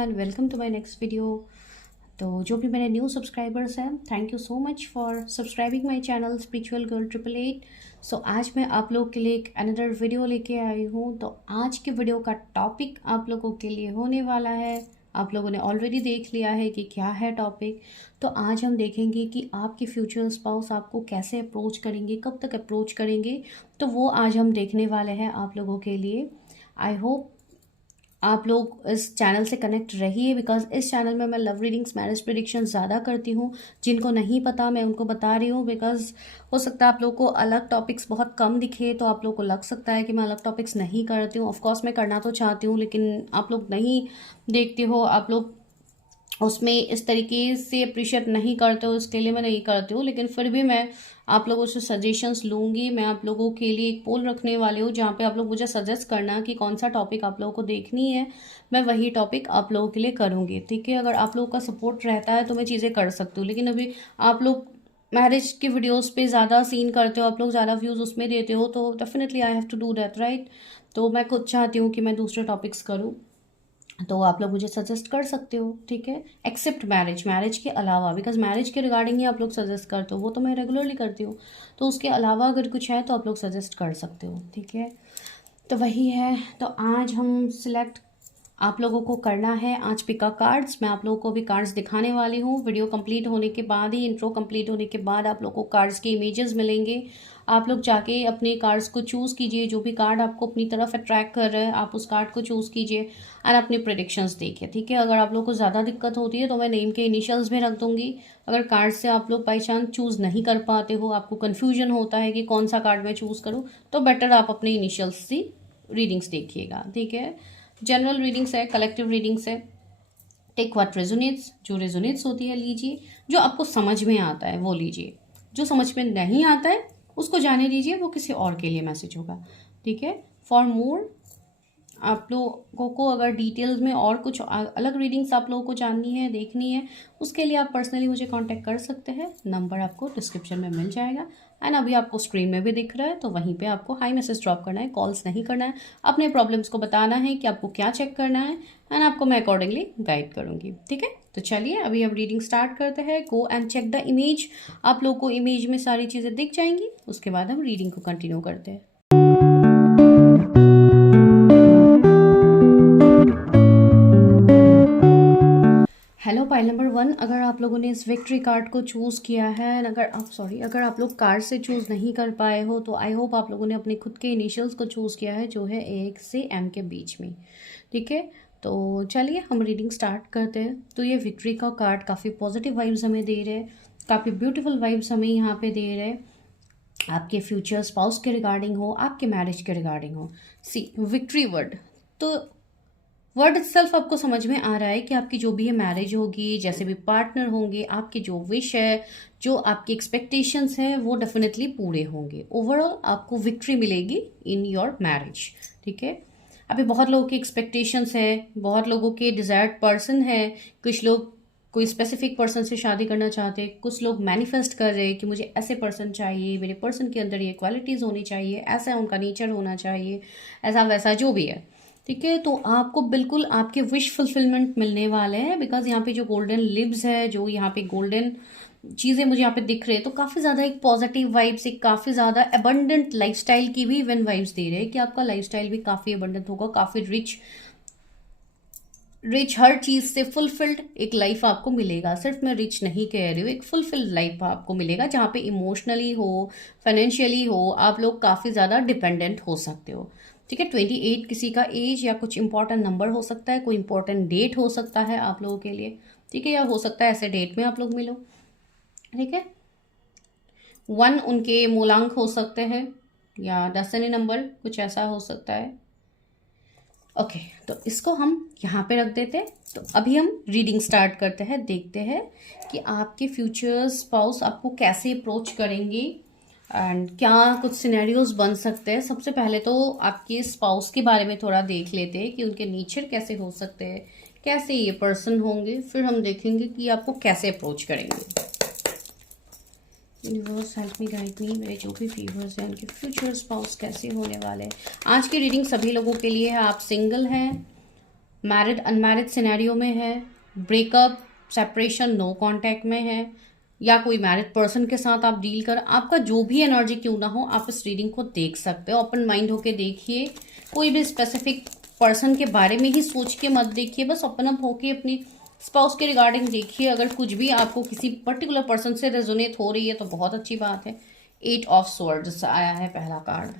Everyone, welcome to my next video. तो जो भी मेरे न्यू सब्सक्राइबर्स हैं, thank you so much for subscribing my channel spiritual girl 888। सो आज मैं आप लोगों के लिए एक अनदर वीडियो लेके आई हूँ। तो आज के वीडियो का टॉपिक आप लोगों के लिए होने वाला है, आप लोगों ने ऑलरेडी देख लिया है कि क्या है टॉपिक। तो आज हम देखेंगे कि आपके फ्यूचर स्पाउस आपको कैसे अप्रोच करेंगे, कब तक अप्रोच करेंगे, तो वो आज हम देखने वाले हैं आप लोगों के लिए। आई होप आप लोग इस चैनल से कनेक्ट रहिए, बिकॉज इस चैनल में मैं लव रीडिंग्स, मैरिज प्रेडिक्शन ज़्यादा करती हूँ। जिनको नहीं पता मैं उनको बता रही हूँ, बिकॉज हो सकता है आप लोग को अलग टॉपिक्स बहुत कम दिखे, तो आप लोग को लग सकता है कि मैं अलग टॉपिक्स नहीं करती हूँ। ऑफकोर्स मैं करना तो चाहती हूँ, लेकिन आप लोग नहीं देखते हो, आप लोग उसमें इस तरीके से अप्रिशिएट नहीं करते हो, इसके लिए मैं नहीं करती हूँ। लेकिन फिर भी मैं आप लोगों से सजेशंस लूँगी। मैं आप लोगों के लिए एक पोल रखने वाली हूँ, जहाँ पे आप लोग मुझे सजेस्ट करना कि कौन सा टॉपिक आप लोगों को देखनी है, मैं वही टॉपिक आप लोगों के लिए करूँगी। ठीक है, अगर आप लोगों का सपोर्ट रहता है तो मैं चीज़ें कर सकती हूँ, लेकिन अभी आप लोग मैरिज के वीडियोज़ पे ज़्यादा सीन करते हो, आप लोग ज़्यादा व्यूज़ उसमें देते हो, तो definitely I have to do that, right. तो मैं खुद चाहती हूँ कि मैं दूसरे टॉपिक्स करूँ, तो आप लोग मुझे सजेस्ट कर सकते हो। ठीक है, एक्सेप्ट मैरिज के अलावा, बिकॉज मैरिज के रिगार्डिंग ही आप लोग सजेस्ट करते हो, वो तो मैं रेगुलरली करती हूँ। तो उसके अलावा अगर कुछ है तो आप लोग सजेस्ट कर सकते हो। ठीक है, तो वही है। तो आज हम सिलेक्ट आप लोगों को करना है आज पिका कार्ड्स। मैं आप लोगों को भी कार्ड्स दिखाने वाली हूँ। वीडियो कंप्लीट होने के बाद ही, इंट्रो कंप्लीट होने के बाद आप लोगों को कार्ड्स के इमेजेस मिलेंगे। आप लोग जाके अपने कार्ड्स को चूज़ कीजिए, जो भी कार्ड आपको अपनी तरफ अट्रैक्ट कर रहा है आप उस कार्ड को चूज़ कीजिए एंड अपनी प्रेडिक्शंस देखिए। ठीक है, अगर आप लोग को ज़्यादा दिक्कत होती है तो मैं नेम के इनिशियल्स भी रख दूंगी। अगर कार्ड से आप लोग बाई चांस चूज़ नहीं कर पाते हो, आपको कन्फ्यूजन होता है कि कौन सा कार्ड मैं चूज़ करूँ, तो बेटर आप अपने इनिशियल्स से रीडिंग्स देखिएगा। ठीक है, जनरल रीडिंग्स है, कलेक्टिव रीडिंग्स है। टेक व्हाट रेजोनेट्स, जो रेजोनेट्स होती है लीजिए, जो आपको समझ में आता है वो लीजिए, जो समझ में नहीं आता है उसको जाने दीजिए, वो किसी और के लिए मैसेज होगा। ठीक है, फॉर मोर आप लोगों को अगर डिटेल्स में और कुछ अलग रीडिंग्स आप लोगों को जाननी है, देखनी है, उसके लिए आप पर्सनली मुझे कांटेक्ट कर सकते हैं। नंबर आपको डिस्क्रिप्शन में मिल जाएगा एंड अभी आपको स्क्रीन में भी दिख रहा है, तो वहीं पे आपको हाई मैसेज ड्रॉप करना है, कॉल्स नहीं करना है। अपने प्रॉब्लम्स को बताना है कि आपको क्या चेक करना है एंड आपको मैं अकॉर्डिंगली गाइड करूँगी। ठीक है, तो चलिए अभी हम रीडिंग स्टार्ट करते हैं। Go and check the image. आप लोग को इमेज में सारी चीज़ें दिख जाएंगी, उसके बाद हम रीडिंग को कंटिन्यू करते हैं। हेलो पाइल नंबर 1, अगर आप लोगों ने इस विक्ट्री कार्ड को चूज़ किया है, अगर आप लोग कार्ड से चूज़ नहीं कर पाए हो, तो आई होप आप लोगों ने अपने खुद के इनिशियल्स को चूज़ किया है, जो है ए से एम के बीच में। ठीक है, तो चलिए हम रीडिंग स्टार्ट करते हैं। तो ये विक्ट्री का कार्ड काफ़ी पॉजिटिव वाइब्स हमें दे रहे हैं, काफ़ी ब्यूटीफुल वाइब्स हमें यहाँ पे दे रहे हैं। आपके फ्यूचर स्पाउस के रिगार्डिंग हो, आपके मैरिज के रिगार्डिंग हो। सी विक्ट्री वर्ड, तो वर्ड इटसेल्फ आपको समझ में आ रहा है कि आपकी जो भी है मैरिज होगी, जैसे भी पार्टनर होंगे, आपके जो विश है, जो आपकी एक्सपेक्टेशंस हैं, वो डेफिनेटली पूरे होंगे। ओवरऑल आपको विक्ट्री मिलेगी इन योर मैरिज। ठीक है, अभी बहुत लोगों की एक्सपेक्टेशंस है, बहुत लोगों के डिजायर्ड पर्सन है। कुछ लोग कोई स्पेसिफिक पर्सन से शादी करना चाहते हैं, कुछ लोग मैनिफेस्ट कर रहे हैं कि मुझे ऐसे पर्सन चाहिए, मेरे पर्सन के अंदर ये क्वालिटीज़ होनी चाहिए, ऐसा उनका नेचर होना चाहिए, ऐसा वैसा जो भी है। ठीक है, तो आपको बिल्कुल आपके विश फुलफिलमेंट मिलने वाले हैं, बिकॉज यहाँ पे जो गोल्डन लिब्स है, जो यहाँ पे गोल्डन चीज़ें मुझे यहाँ पे दिख रहे हैं, तो काफ़ी ज़्यादा एक पॉजिटिव वाइब्स, एक काफ़ी ज़्यादा अबंडेंट लाइफस्टाइल की भी इवन वाइब्स दे रहे हैं कि आपका लाइफस्टाइल भी काफ़ी अबंडेंट होगा, काफ़ी रिच हर चीज़ से फुलफिल्ड एक लाइफ आपको मिलेगा। सिर्फ मैं रिच नहीं कह रही हूँ, एक फुलफिल्ड लाइफ आपको मिलेगा, जहाँ पे इमोशनली हो, फाइनेंशियली हो, आप लोग काफ़ी ज़्यादा डिपेंडेंट हो सकते हो। ठीक है, 28 किसी का एज या कुछ इंपॉर्टेंट नंबर हो सकता है, कोई इंपॉर्टेंट डेट हो सकता है आप लोगों के लिए। ठीक है, या हो सकता है ऐसे डेट में आप लोग मिलो। ठीक है, 1 उनके मूलांक हो सकते हैं, या डेस्टिनी नंबर कुछ ऐसा हो सकता है। ओके, तो इसको हम यहाँ पे रख देते हैं। तो अभी हम रीडिंग स्टार्ट करते हैं, देखते हैं कि आपके फ्यूचर स्पाउस आपको कैसे अप्रोच करेंगे एंड क्या कुछ सिनेरियोज बन सकते हैं। सबसे पहले तो आपके स्पाउस के बारे में थोड़ा देख लेते हैं कि उनके नेचर कैसे हो सकते हैं, कैसे ये पर्सन होंगे, फिर हम देखेंगे कि आपको कैसे अप्रोच करेंगे। Universe help me, guide me, मेरे जो भी व्यूअर्स हैं उनके फ्यूचर स्पाउस कैसे होने वाले हैं। आज की रीडिंग सभी लोगों के लिए है। आप सिंगल हैं, मैरिड अनमैरिड सिनेरियो में है, ब्रेकअप सेपरेशन नो कांटेक्ट में है, या कोई मैरिड पर्सन के साथ आप डील कर, आपका जो भी एनर्जी क्यों ना हो आप इस रीडिंग को देख सकते हो। ओपन माइंड होके देखिए, कोई भी स्पेसिफिक पर्सन के बारे में ही सोच के मत देखिए, बस ओपन अप होके अपनी स्पाउस के रिगार्डिंग देखिए। अगर कुछ भी आपको किसी पर्टिकुलर पर्सन से रेजोनेट हो रही है तो बहुत अच्छी बात है। 8 ऑफ स्वॉर्ड्स आया है पहला कार्ड।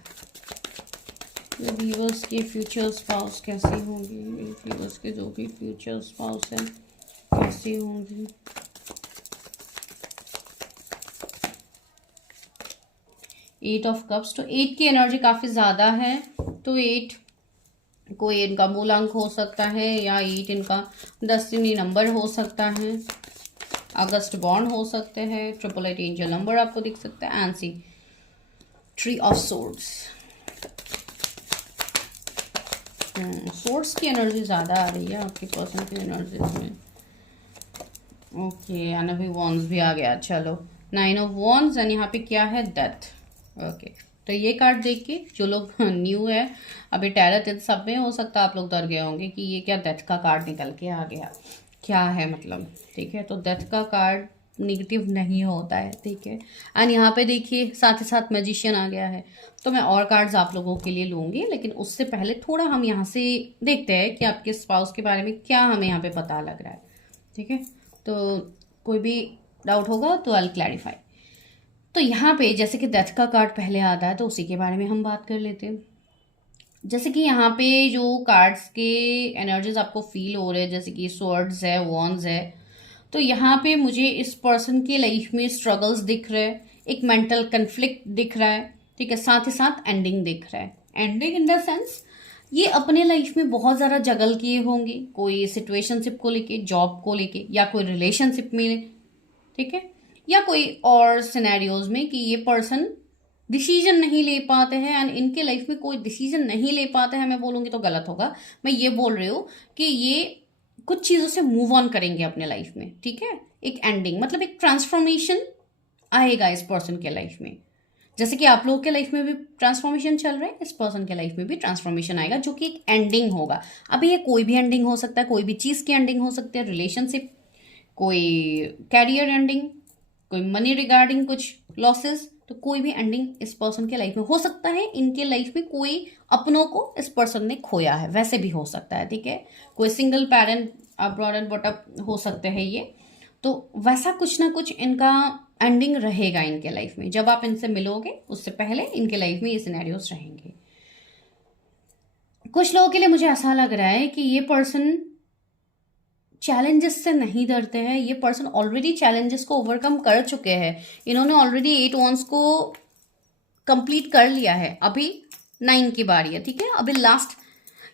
व्यूअर्स के फ्यूचर स्पाउस कैसी होंगी, व्यूअर्स के जो भी फ्यूचर स्पाउस है कैसी होंगी। 8 ऑफ कप्स, तो 8 की एनर्जी काफ़ी ज़्यादा है। तो 8 कोई इनका मूलांक हो सकता है, या 8 इनका डेस्टिनी नंबर हो सकता है, अगस्त बॉन्ड हो सकते हैं, 888 एंजल नंबर आपको दिख सकता है, and see three of swords. Swords की एनर्जी ज़्यादा आ रही है आपके पर्सन की एनर्जीज में। ओके, एंड अभी वॉन्स भी आ गया। चलो 9 ऑफ वॉन्स, एंड यहाँ पे क्या है, डेथ। ओके, तो ये कार्ड देख के जो लोग न्यू है अभी टैरट इन सब में, हो सकता है आप लोग डर गए होंगे कि ये क्या डेथ का कार्ड निकल के आ गया, क्या है मतलब। ठीक है, तो डेथ का कार्ड निगेटिव नहीं होता है। ठीक है, एंड यहाँ पे देखिए साथ ही साथ मैजिशियन आ गया है। तो मैं और कार्ड्स आप लोगों के लिए लूँगी, लेकिन उससे पहले थोड़ा हम यहाँ से देखते हैं कि आपके स्पाउस के बारे में क्या हमें यहाँ पे पता लग रहा है। ठीक है, तो कोई भी डाउट होगा तो आई विल क्लैरिफाई। तो यहाँ पे जैसे कि डेथ का कार्ड पहले आता है तो उसी के बारे में हम बात कर लेते हैं। जैसे कि यहाँ पे जो कार्ड्स के एनर्जीज आपको फील हो रहे हैं, जैसे कि स्वर्ड्स है, वॉन्स है, तो यहाँ पे मुझे इस पर्सन के लाइफ में स्ट्रगल्स दिख रहे हैं, एक मेंटल कन्फ्लिक्ट दिख रहा है। ठीक है, साथ ही साथ एंडिंग दिख रहा है। एंडिंग इन द सेंस ये अपने लाइफ में बहुत ज़्यादा जगल किए होंगे, कोई सिचुएशनशिप को लेके, जॉब को लेके, या कोई रिलेशनशिप में। ठीक है, या कोई और सिनेरियोज में कि ये पर्सन डिसीजन नहीं ले पाते हैं, एंड इनके लाइफ में कोई डिसीजन नहीं ले पाते हैं, मैं बोलूँगी तो गलत होगा, मैं ये बोल रही हूँ कि ये कुछ चीज़ों से मूव ऑन करेंगे अपने लाइफ में। ठीक है, एक एंडिंग मतलब एक ट्रांसफॉर्मेशन आएगा इस पर्सन के लाइफ में। जैसे कि आप लोगों के लाइफ में भी ट्रांसफॉर्मेशन चल रहा है, इस पर्सन के लाइफ में भी ट्रांसफॉर्मेशन आएगा, जो कि एक एंडिंग होगा। अभी ये कोई भी एंडिंग हो सकता है, कोई भी चीज़ की एंडिंग हो सकती है, रिलेशनशिप, कोई कैरियर एंडिंग, कोई मनी रिगार्डिंग कुछ लॉसेस, तो कोई भी एंडिंग इस पर्सन के लाइफ में हो सकता है। इनके लाइफ में कोई अपनों को इस पर्सन ने खोया है, वैसे भी हो सकता है। ठीक है, कोई सिंगल पेरेंट अब्रॉड एंड बॉटअप हो सकते हैं ये, तो वैसा कुछ ना कुछ इनका एंडिंग रहेगा इनके लाइफ में। जब आप इनसे मिलोगे उससे पहले इनके लाइफ में ये सिनेरियोस रहेंगे। कुछ लोगों के लिए मुझे ऐसा लग रहा है कि ये पर्सन चैलेंजेस से नहीं डरते हैं, ये पर्सन ऑलरेडी चैलेंजेस को ओवरकम कर चुके हैं। इन्होंने ऑलरेडी 8 वॉन्स को कंप्लीट कर लिया है, अभी 9 की बारी है। ठीक है, अभी लास्ट,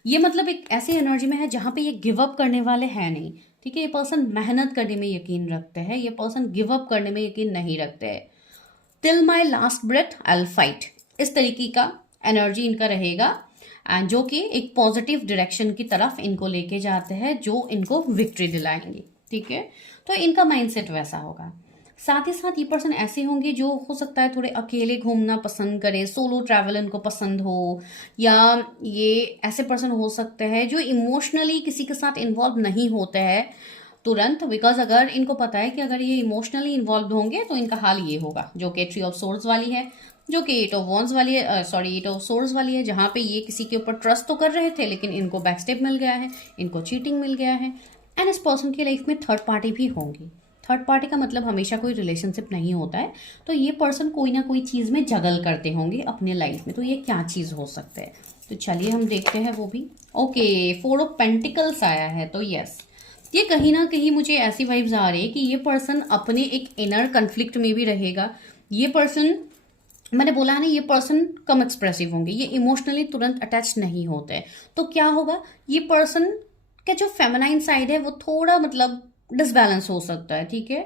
ये मतलब एक ऐसी एनर्जी में है जहां पे ये गिव अप करने वाले हैं नहीं। ठीक है, ये पर्सन मेहनत करने में यकीन रखते हैं, ये पर्सन गिव अप करने में यकीन नहीं रखते हैं। Till my last breath I will fight, इस तरीके का एनर्जी इनका रहेगा, एंड जो कि एक पॉजिटिव डायरेक्शन की तरफ इनको लेके जाते हैं, जो इनको विक्ट्री दिलाएंगे। ठीक है, तो इनका माइंडसेट वैसा होगा। साथ ही साथ ये पर्सन ऐसे होंगे जो हो सकता है थोड़े अकेले घूमना पसंद करे, सोलो ट्रैवल इनको पसंद हो, या ये ऐसे पर्सन हो सकते हैं जो इमोशनली किसी के साथ इन्वॉल्व नहीं होते हैं तुरंत, बिकॉज अगर इनको पता है कि अगर ये इमोशनली इन्वॉल्व होंगे तो इनका हाल ये होगा, जो कि 3 ऑफ सोर्ड्स वाली है, जो कि 8 ऑफ वॉन्स वाली है, 8 ऑफ सोर्ड्स वाली है, जहाँ पे ये किसी के ऊपर ट्रस्ट तो कर रहे थे लेकिन इनको बैकस्टेप मिल गया है, इनको चीटिंग मिल गया है। एंड इस पर्सन की लाइफ में थर्ड पार्टी भी होंगी। थर्ड पार्टी का मतलब हमेशा कोई रिलेशनशिप नहीं होता है, तो ये पर्सन कोई ना कोई चीज़ में जगल करते होंगे अपने लाइफ में। तो ये क्या चीज़ हो सकता है, तो चलिए हम देखते हैं वो भी। ओके, 4 ऑफ पेंटिकल्स आया है, तो यस, ये कहीं ना कहीं मुझे ऐसी वाइब्स आ रही है कि ये पर्सन अपने एक इनर कन्फ्लिक्ट में भी रहेगा। ये पर्सन, मैंने बोला ना, ये पर्सन कम एक्सप्रेसिव होंगे, ये इमोशनली तुरंत अटैच नहीं होते हैं। तो क्या होगा, ये पर्सन का जो फेमिनाइन साइड है वो थोड़ा मतलब डिसबैलेंस हो सकता है। ठीक है,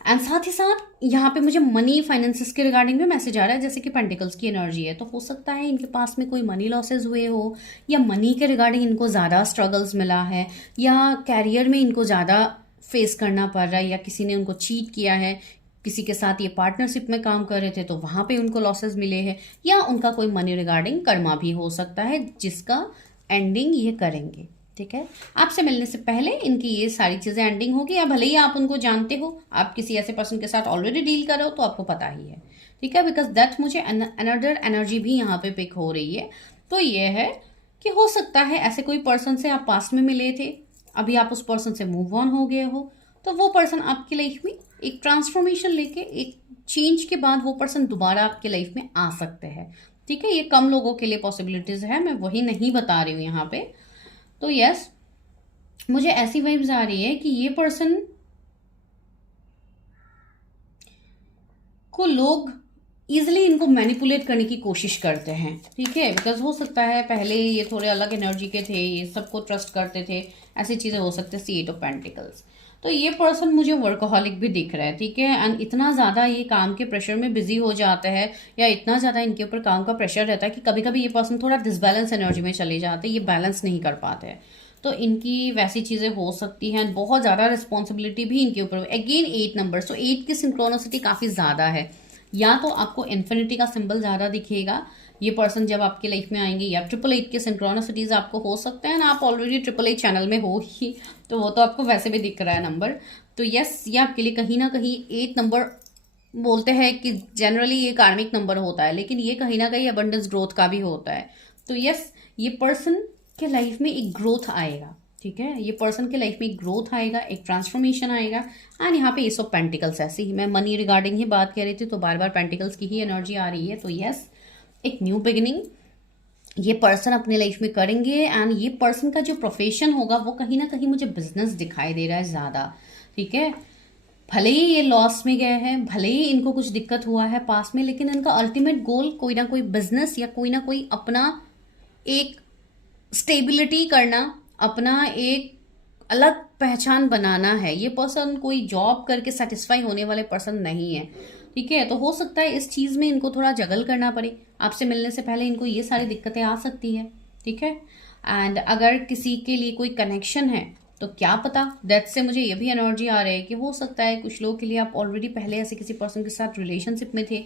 एंड साथ ही साथ यहाँ पे मुझे मनी फाइनेंसेस के रिगार्डिंग भी मैसेज आ रहा है, जैसे कि पेंटिकल्स की एनर्जी है, तो हो सकता है इनके पास में कोई मनी लॉसेज हुए हो, या मनी के रिगार्डिंग इनको ज़्यादा स्ट्रगल्स मिला है, या कैरियर में इनको ज़्यादा फेस करना पड़ रहा है, या किसी ने उनको चीट किया है, किसी के साथ ये पार्टनरशिप में काम कर रहे थे तो वहाँ पे उनको लॉसेस मिले हैं, या उनका कोई मनी रिगार्डिंग कर्मा भी हो सकता है जिसका एंडिंग ये करेंगे। ठीक है, आपसे मिलने से पहले इनकी ये सारी चीजें एंडिंग होगी, या भले ही आप उनको जानते हो, आप किसी ऐसे पर्सन के साथ ऑलरेडी डील कर रहे हो तो आपको पता ही है। ठीक है, बिकॉज दैट मुझे अनदर एनर्जी भी यहाँ पे पिक हो रही है। तो ये है कि हो सकता है ऐसे कोई पर्सन से आप पास्ट में मिले थे, अभी आप उस पर्सन से मूव ऑन हो गए हो, तो वो पर्सन आपकी लाइफ में एक ट्रांसफॉर्मेशन लेके, एक चेंज के बाद वो पर्सन दोबारा आपके लाइफ में आ सकते हैं। ठीक है, ये कम लोगों के लिए पॉसिबिलिटीज है, मैं वही नहीं बता रही हूँ यहाँ पे। तो यस, मुझे ऐसी वाइब्स आ रही है कि ये पर्सन को लोग इजिली इनको मैनिपुलेट करने की कोशिश करते हैं। ठीक है, बिकॉज हो सकता है पहले ये थोड़े अलग एनर्जी के थे, ये सबको ट्रस्ट करते थे, ऐसी चीजें हो सकती है। सी 8 ऑफ पेंटिकल्स, तो ये पर्सन मुझे वर्कोहॉलिक भी दिख रहा है। ठीक है, एंड इतना ज्यादा ये काम के प्रेशर में बिजी हो जाता है, या इतना ज्यादा इनके ऊपर काम का प्रेशर रहता है कि कभी कभी ये पर्सन थोड़ा डिसबैलेंस एनर्जी में चले जाते हैं, ये बैलेंस नहीं कर पाते हैं। तो इनकी वैसी चीजें हो सकती हैं, बहुत ज्यादा रिस्पॉन्सिबिलिटी भी इनके ऊपर। अगेन 8 नंबर, सो 8 की सिंक्रोनिसिटी काफी ज्यादा है। या तो आपको इन्फिनिटी का सिंबल ज्यादा दिखेगा ये पर्सन जब आपकी लाइफ में आएंगे, या 888 के सिंक्रोनिसिटीज आपको हो सकते हैं ना, आप ऑलरेडी 888 चैनल में हो ही, तो वो तो आपको वैसे भी दिख रहा है नंबर। तो यस, ये आपके लिए कहीं ना कहीं 8 नंबर बोलते हैं कि जनरली ये कार्मिक नंबर होता है, लेकिन ये कहीं ना कहीं अबंडेंस ग्रोथ का भी होता है। तो यस, ये पर्सन के लाइफ में एक ग्रोथ आएगा। ठीक है, ये पर्सन के लाइफ में एक ग्रोथ आएगा, एक ट्रांसफॉर्मेशन आएगा। एंड यहाँ पे एस ऑफ पेंटिकल्स, ऐसे ही मैं मनी रिगार्डिंग ही बात कर रही थी, तो बार बार पेंटिकल्स की ही एनर्जी आ रही है। तो यस, एक न्यू बिगिनिंग ये पर्सन अपने लाइफ में करेंगे। एंड ये पर्सन का जो प्रोफेशन होगा वो कहीं ना कहीं मुझे बिजनेस दिखाई दे रहा है ज्यादा। ठीक है, भले ही ये लॉस में गए हैं, भले ही इनको कुछ दिक्कत हुआ है पास में, लेकिन इनका अल्टीमेट गोल कोई ना कोई बिजनेस या कोई ना कोई अपना एक स्टेबिलिटी करना, अपना एक अलग पहचान बनाना है। ये पर्सन कोई जॉब करके सेटिस्फाई होने वाले पर्सन नहीं है। ठीक है, तो हो सकता है इस चीज में इनको थोड़ा जगल करना पड़े, आपसे मिलने से पहले इनको ये सारी दिक्कतें आ सकती है। ठीक है, एंड अगर किसी के लिए कोई कनेक्शन है तो क्या पता, दैट से मुझे ये भी एनर्जी आ रही है कि हो सकता है कुछ लोगों के लिए आप ऑलरेडी पहले ऐसे किसी पर्सन के साथ रिलेशनशिप में थे,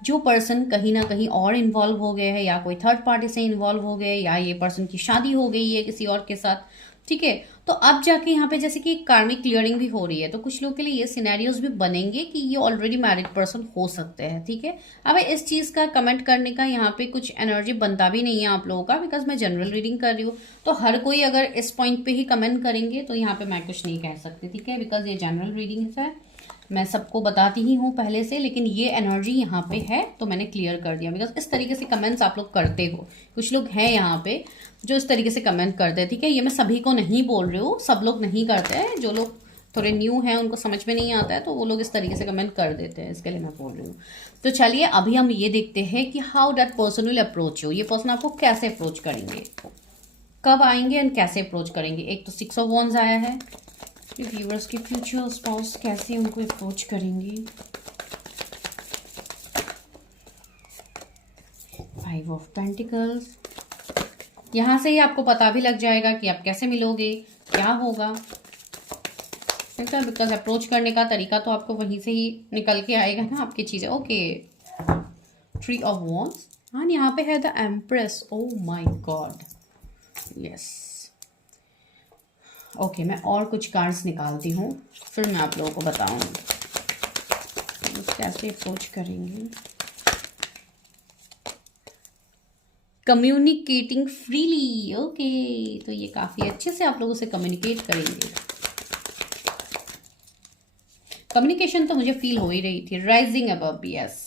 जो पर्सन कहीं ना कहीं और इन्वॉल्व हो गए हैं, या कोई थर्ड पार्टी से इन्वॉल्व हो गए, या ये पर्सन की शादी हो गई है किसी और के साथ। ठीक है, तो अब जाके यहाँ पे जैसे कि कार्मिक क्लियरिंग भी हो रही है, तो कुछ लोग के लिए ये सिनेरियोज भी बनेंगे कि ये ऑलरेडी मैरिड पर्सन हो सकते हैं। ठीक है, अब इस चीज का कमेंट करने का यहाँ पे कुछ एनर्जी बनता भी नहीं है आप लोगों का, बिकॉज मैं जनरल रीडिंग कर रही हूँ। तो हर कोई अगर इस पॉइंट पे ही कमेंट करेंगे तो यहाँ पे मैं कुछ नहीं कह सकती। ठीक है, बिकॉज ये जनरल रीडिंग है, मैं सबको बताती ही हूँ पहले से, लेकिन ये एनर्जी यहाँ पे है तो मैंने क्लियर कर दिया। बिकॉज इस तरीके से कमेंट्स आप लोग करते हो, कुछ लोग हैं यहाँ पे जो इस तरीके से कमेंट करते हैं। ठीक है, ये मैं सभी को नहीं बोल रही हूँ, सब लोग नहीं करते हैं, जो लोग थोड़े न्यू हैं उनको समझ में नहीं आता है तो वो लोग इस तरीके से कमेंट कर देते हैं, इसके लिए मैं बोल रही हूँ। तो चलिए अभी हम ये देखते हैं कि how that person will approach you, ये पर्सन आपको कैसे अप्रोच करेंगे, कब आएंगे एंड कैसे अप्रोच करेंगे। एक तो 6 ऑफ वॉन्ड्स आया है, व्यूअर्स के फ्यूचर स्पाउस कैसे उनको अप्रोच करेंगे। 5 ऑफ पेंटिकल्स, यहां से ही आपको पता भी लग जाएगा कि आप कैसे मिलोगे, क्या होगा। ठीक है, बिकॉज अप्रोच करने का तरीका तो आपको वहीं से ही निकल के आएगा ना आपकी चीजें। ओके, 3 ऑफ वॉन्ड्स, हाँ यहाँ पे है the empress. O my God, yes. Okay, मैं और कुछ कार्ड्स निकालती हूँ, फिर मैं आप लोगों को बताऊंगी कैसे अप्रोच करेंगे। कम्युनिकेटिंग फ्रीली, ओके, तो ये काफी अच्छे से आप लोगों से कम्युनिकेट करेंगे। कम्युनिकेशन तो मुझे फील हो ही रही थी। Rising above, yes.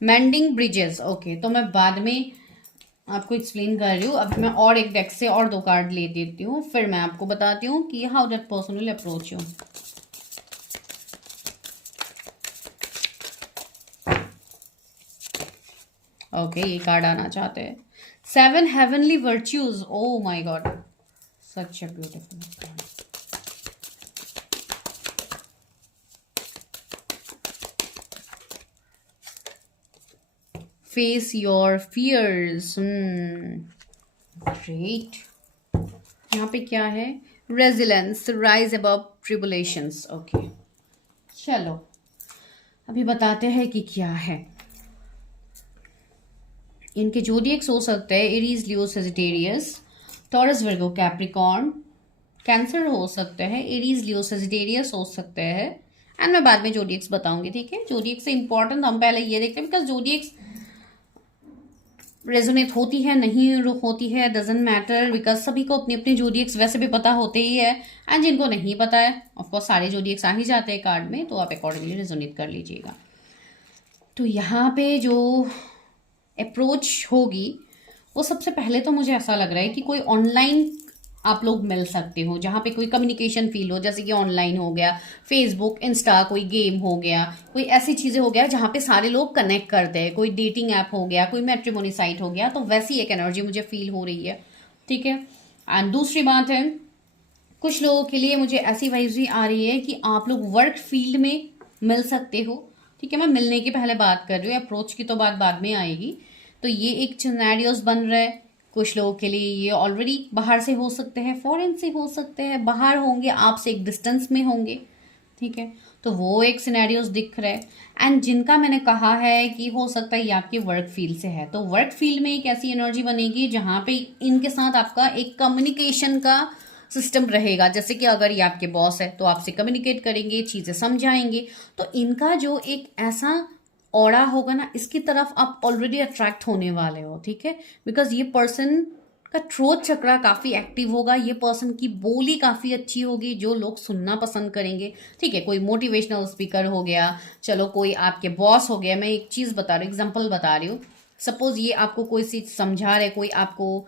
Mending bridges, okay, तो मैं बाद में आपको एक्सप्लेन कर रही हूँ। अभी मैं और एक डेक से और 2 कार्ड ले देती हूँ, फिर मैं आपको बताती हूँ कि how that person will approach you. Okay, ये कार्ड आना चाहते हैं, 7 heavenly virtues. Oh my god, such a beautiful card. Face your fears, great. यहाँ पे क्या है, resilience, rise above tribulations. Okay, चलो अभी बताते हैं कि क्या है। इनके जोडिएक्स हो सकते हैं एरीज, लियो, सेजिटेरियस, टॉरस, वर्गो, कैप्रिकॉर्न, कैंसर हो सकते हैं, एरीज, लियो, सेजिटेरियस हो सकते हैं। एंड मैं बाद में जोडिएक्स बताऊंगी, ठीक है। जोडिएक्स से इंपॉर्टेंट हम पहले ये देखते हैं, बिकॉज जोडिएक्स रेजोनेट होती है नहीं होती है डजेंट मैटर, बिकॉज सभी को अपनी अपनी जोडिएक्स वैसे भी पता होते ही है। एंड जिनको नहीं पता है, ऑफकोर्स सारे जोडिएक्स आ ही जाते हैं कार्ड में, तो आप अकॉर्डिंगली रेजोनेट कर लीजिएगा। तो यहाँ पे जो अप्रोच होगी वो सबसे पहले तो मुझे ऐसा लग रहा है कि कोई ऑनलाइन आप लोग मिल सकते हो, जहाँ पे कोई कम्युनिकेशन फील हो, जैसे कि ऑनलाइन हो गया, फेसबुक, इंस्टा, कोई गेम हो गया, कोई ऐसी चीज़ें हो गया जहाँ पे सारे लोग कनेक्ट करते हैं, कोई डेटिंग ऐप हो गया, कोई मैट्रिमोनी साइट हो गया, तो वैसी एक एनर्जी मुझे फील हो रही है, ठीक है। एंड दूसरी बात है, कुछ लोगों के लिए मुझे ऐसी वाइब्स भी आ रही है कि आप लोग वर्क फील्ड में मिल सकते हो, ठीक है। मैं मिलने की पहले बात कर रही हूँ, अप्रोच की तो बात बाद में आएगी। तो ये एक सिनेरियोस बन रहा है कुछ लोगों के लिए। ये ऑलरेडी बाहर से हो सकते हैं, फॉरेन से हो सकते हैं, बाहर होंगे, आपसे एक डिस्टेंस में होंगे, ठीक है। तो वो एक सिनेरियोस दिख रहा है। एंड जिनका मैंने कहा है कि हो सकता है ये आपके वर्क फील्ड से है, तो वर्क फील्ड में एक ऐसी एनर्जी बनेगी जहाँ पे इनके साथ आपका एक कम्युनिकेशन का सिस्टम रहेगा। जैसे कि अगर ये आपके बॉस है तो आपसे कम्युनिकेट करेंगे, चीज़ें समझाएंगे, तो इनका जो एक ऐसा ऑरा होगा ना, इसकी तरफ आप ऑलरेडी अट्रैक्ट होने वाले हो, ठीक है। बिकॉज ये पर्सन का थ्रोट चक्रा काफ़ी एक्टिव होगा, ये पर्सन की बोली काफ़ी अच्छी होगी जो लोग सुनना पसंद करेंगे, ठीक है। कोई मोटिवेशनल स्पीकर हो गया, चलो कोई आपके बॉस हो गया। मैं एक चीज़ बता रही हूँ, एग्जाम्पल बता रही हूँ। सपोज ये आपको कोई चीज़ समझा रहे, कोई आपको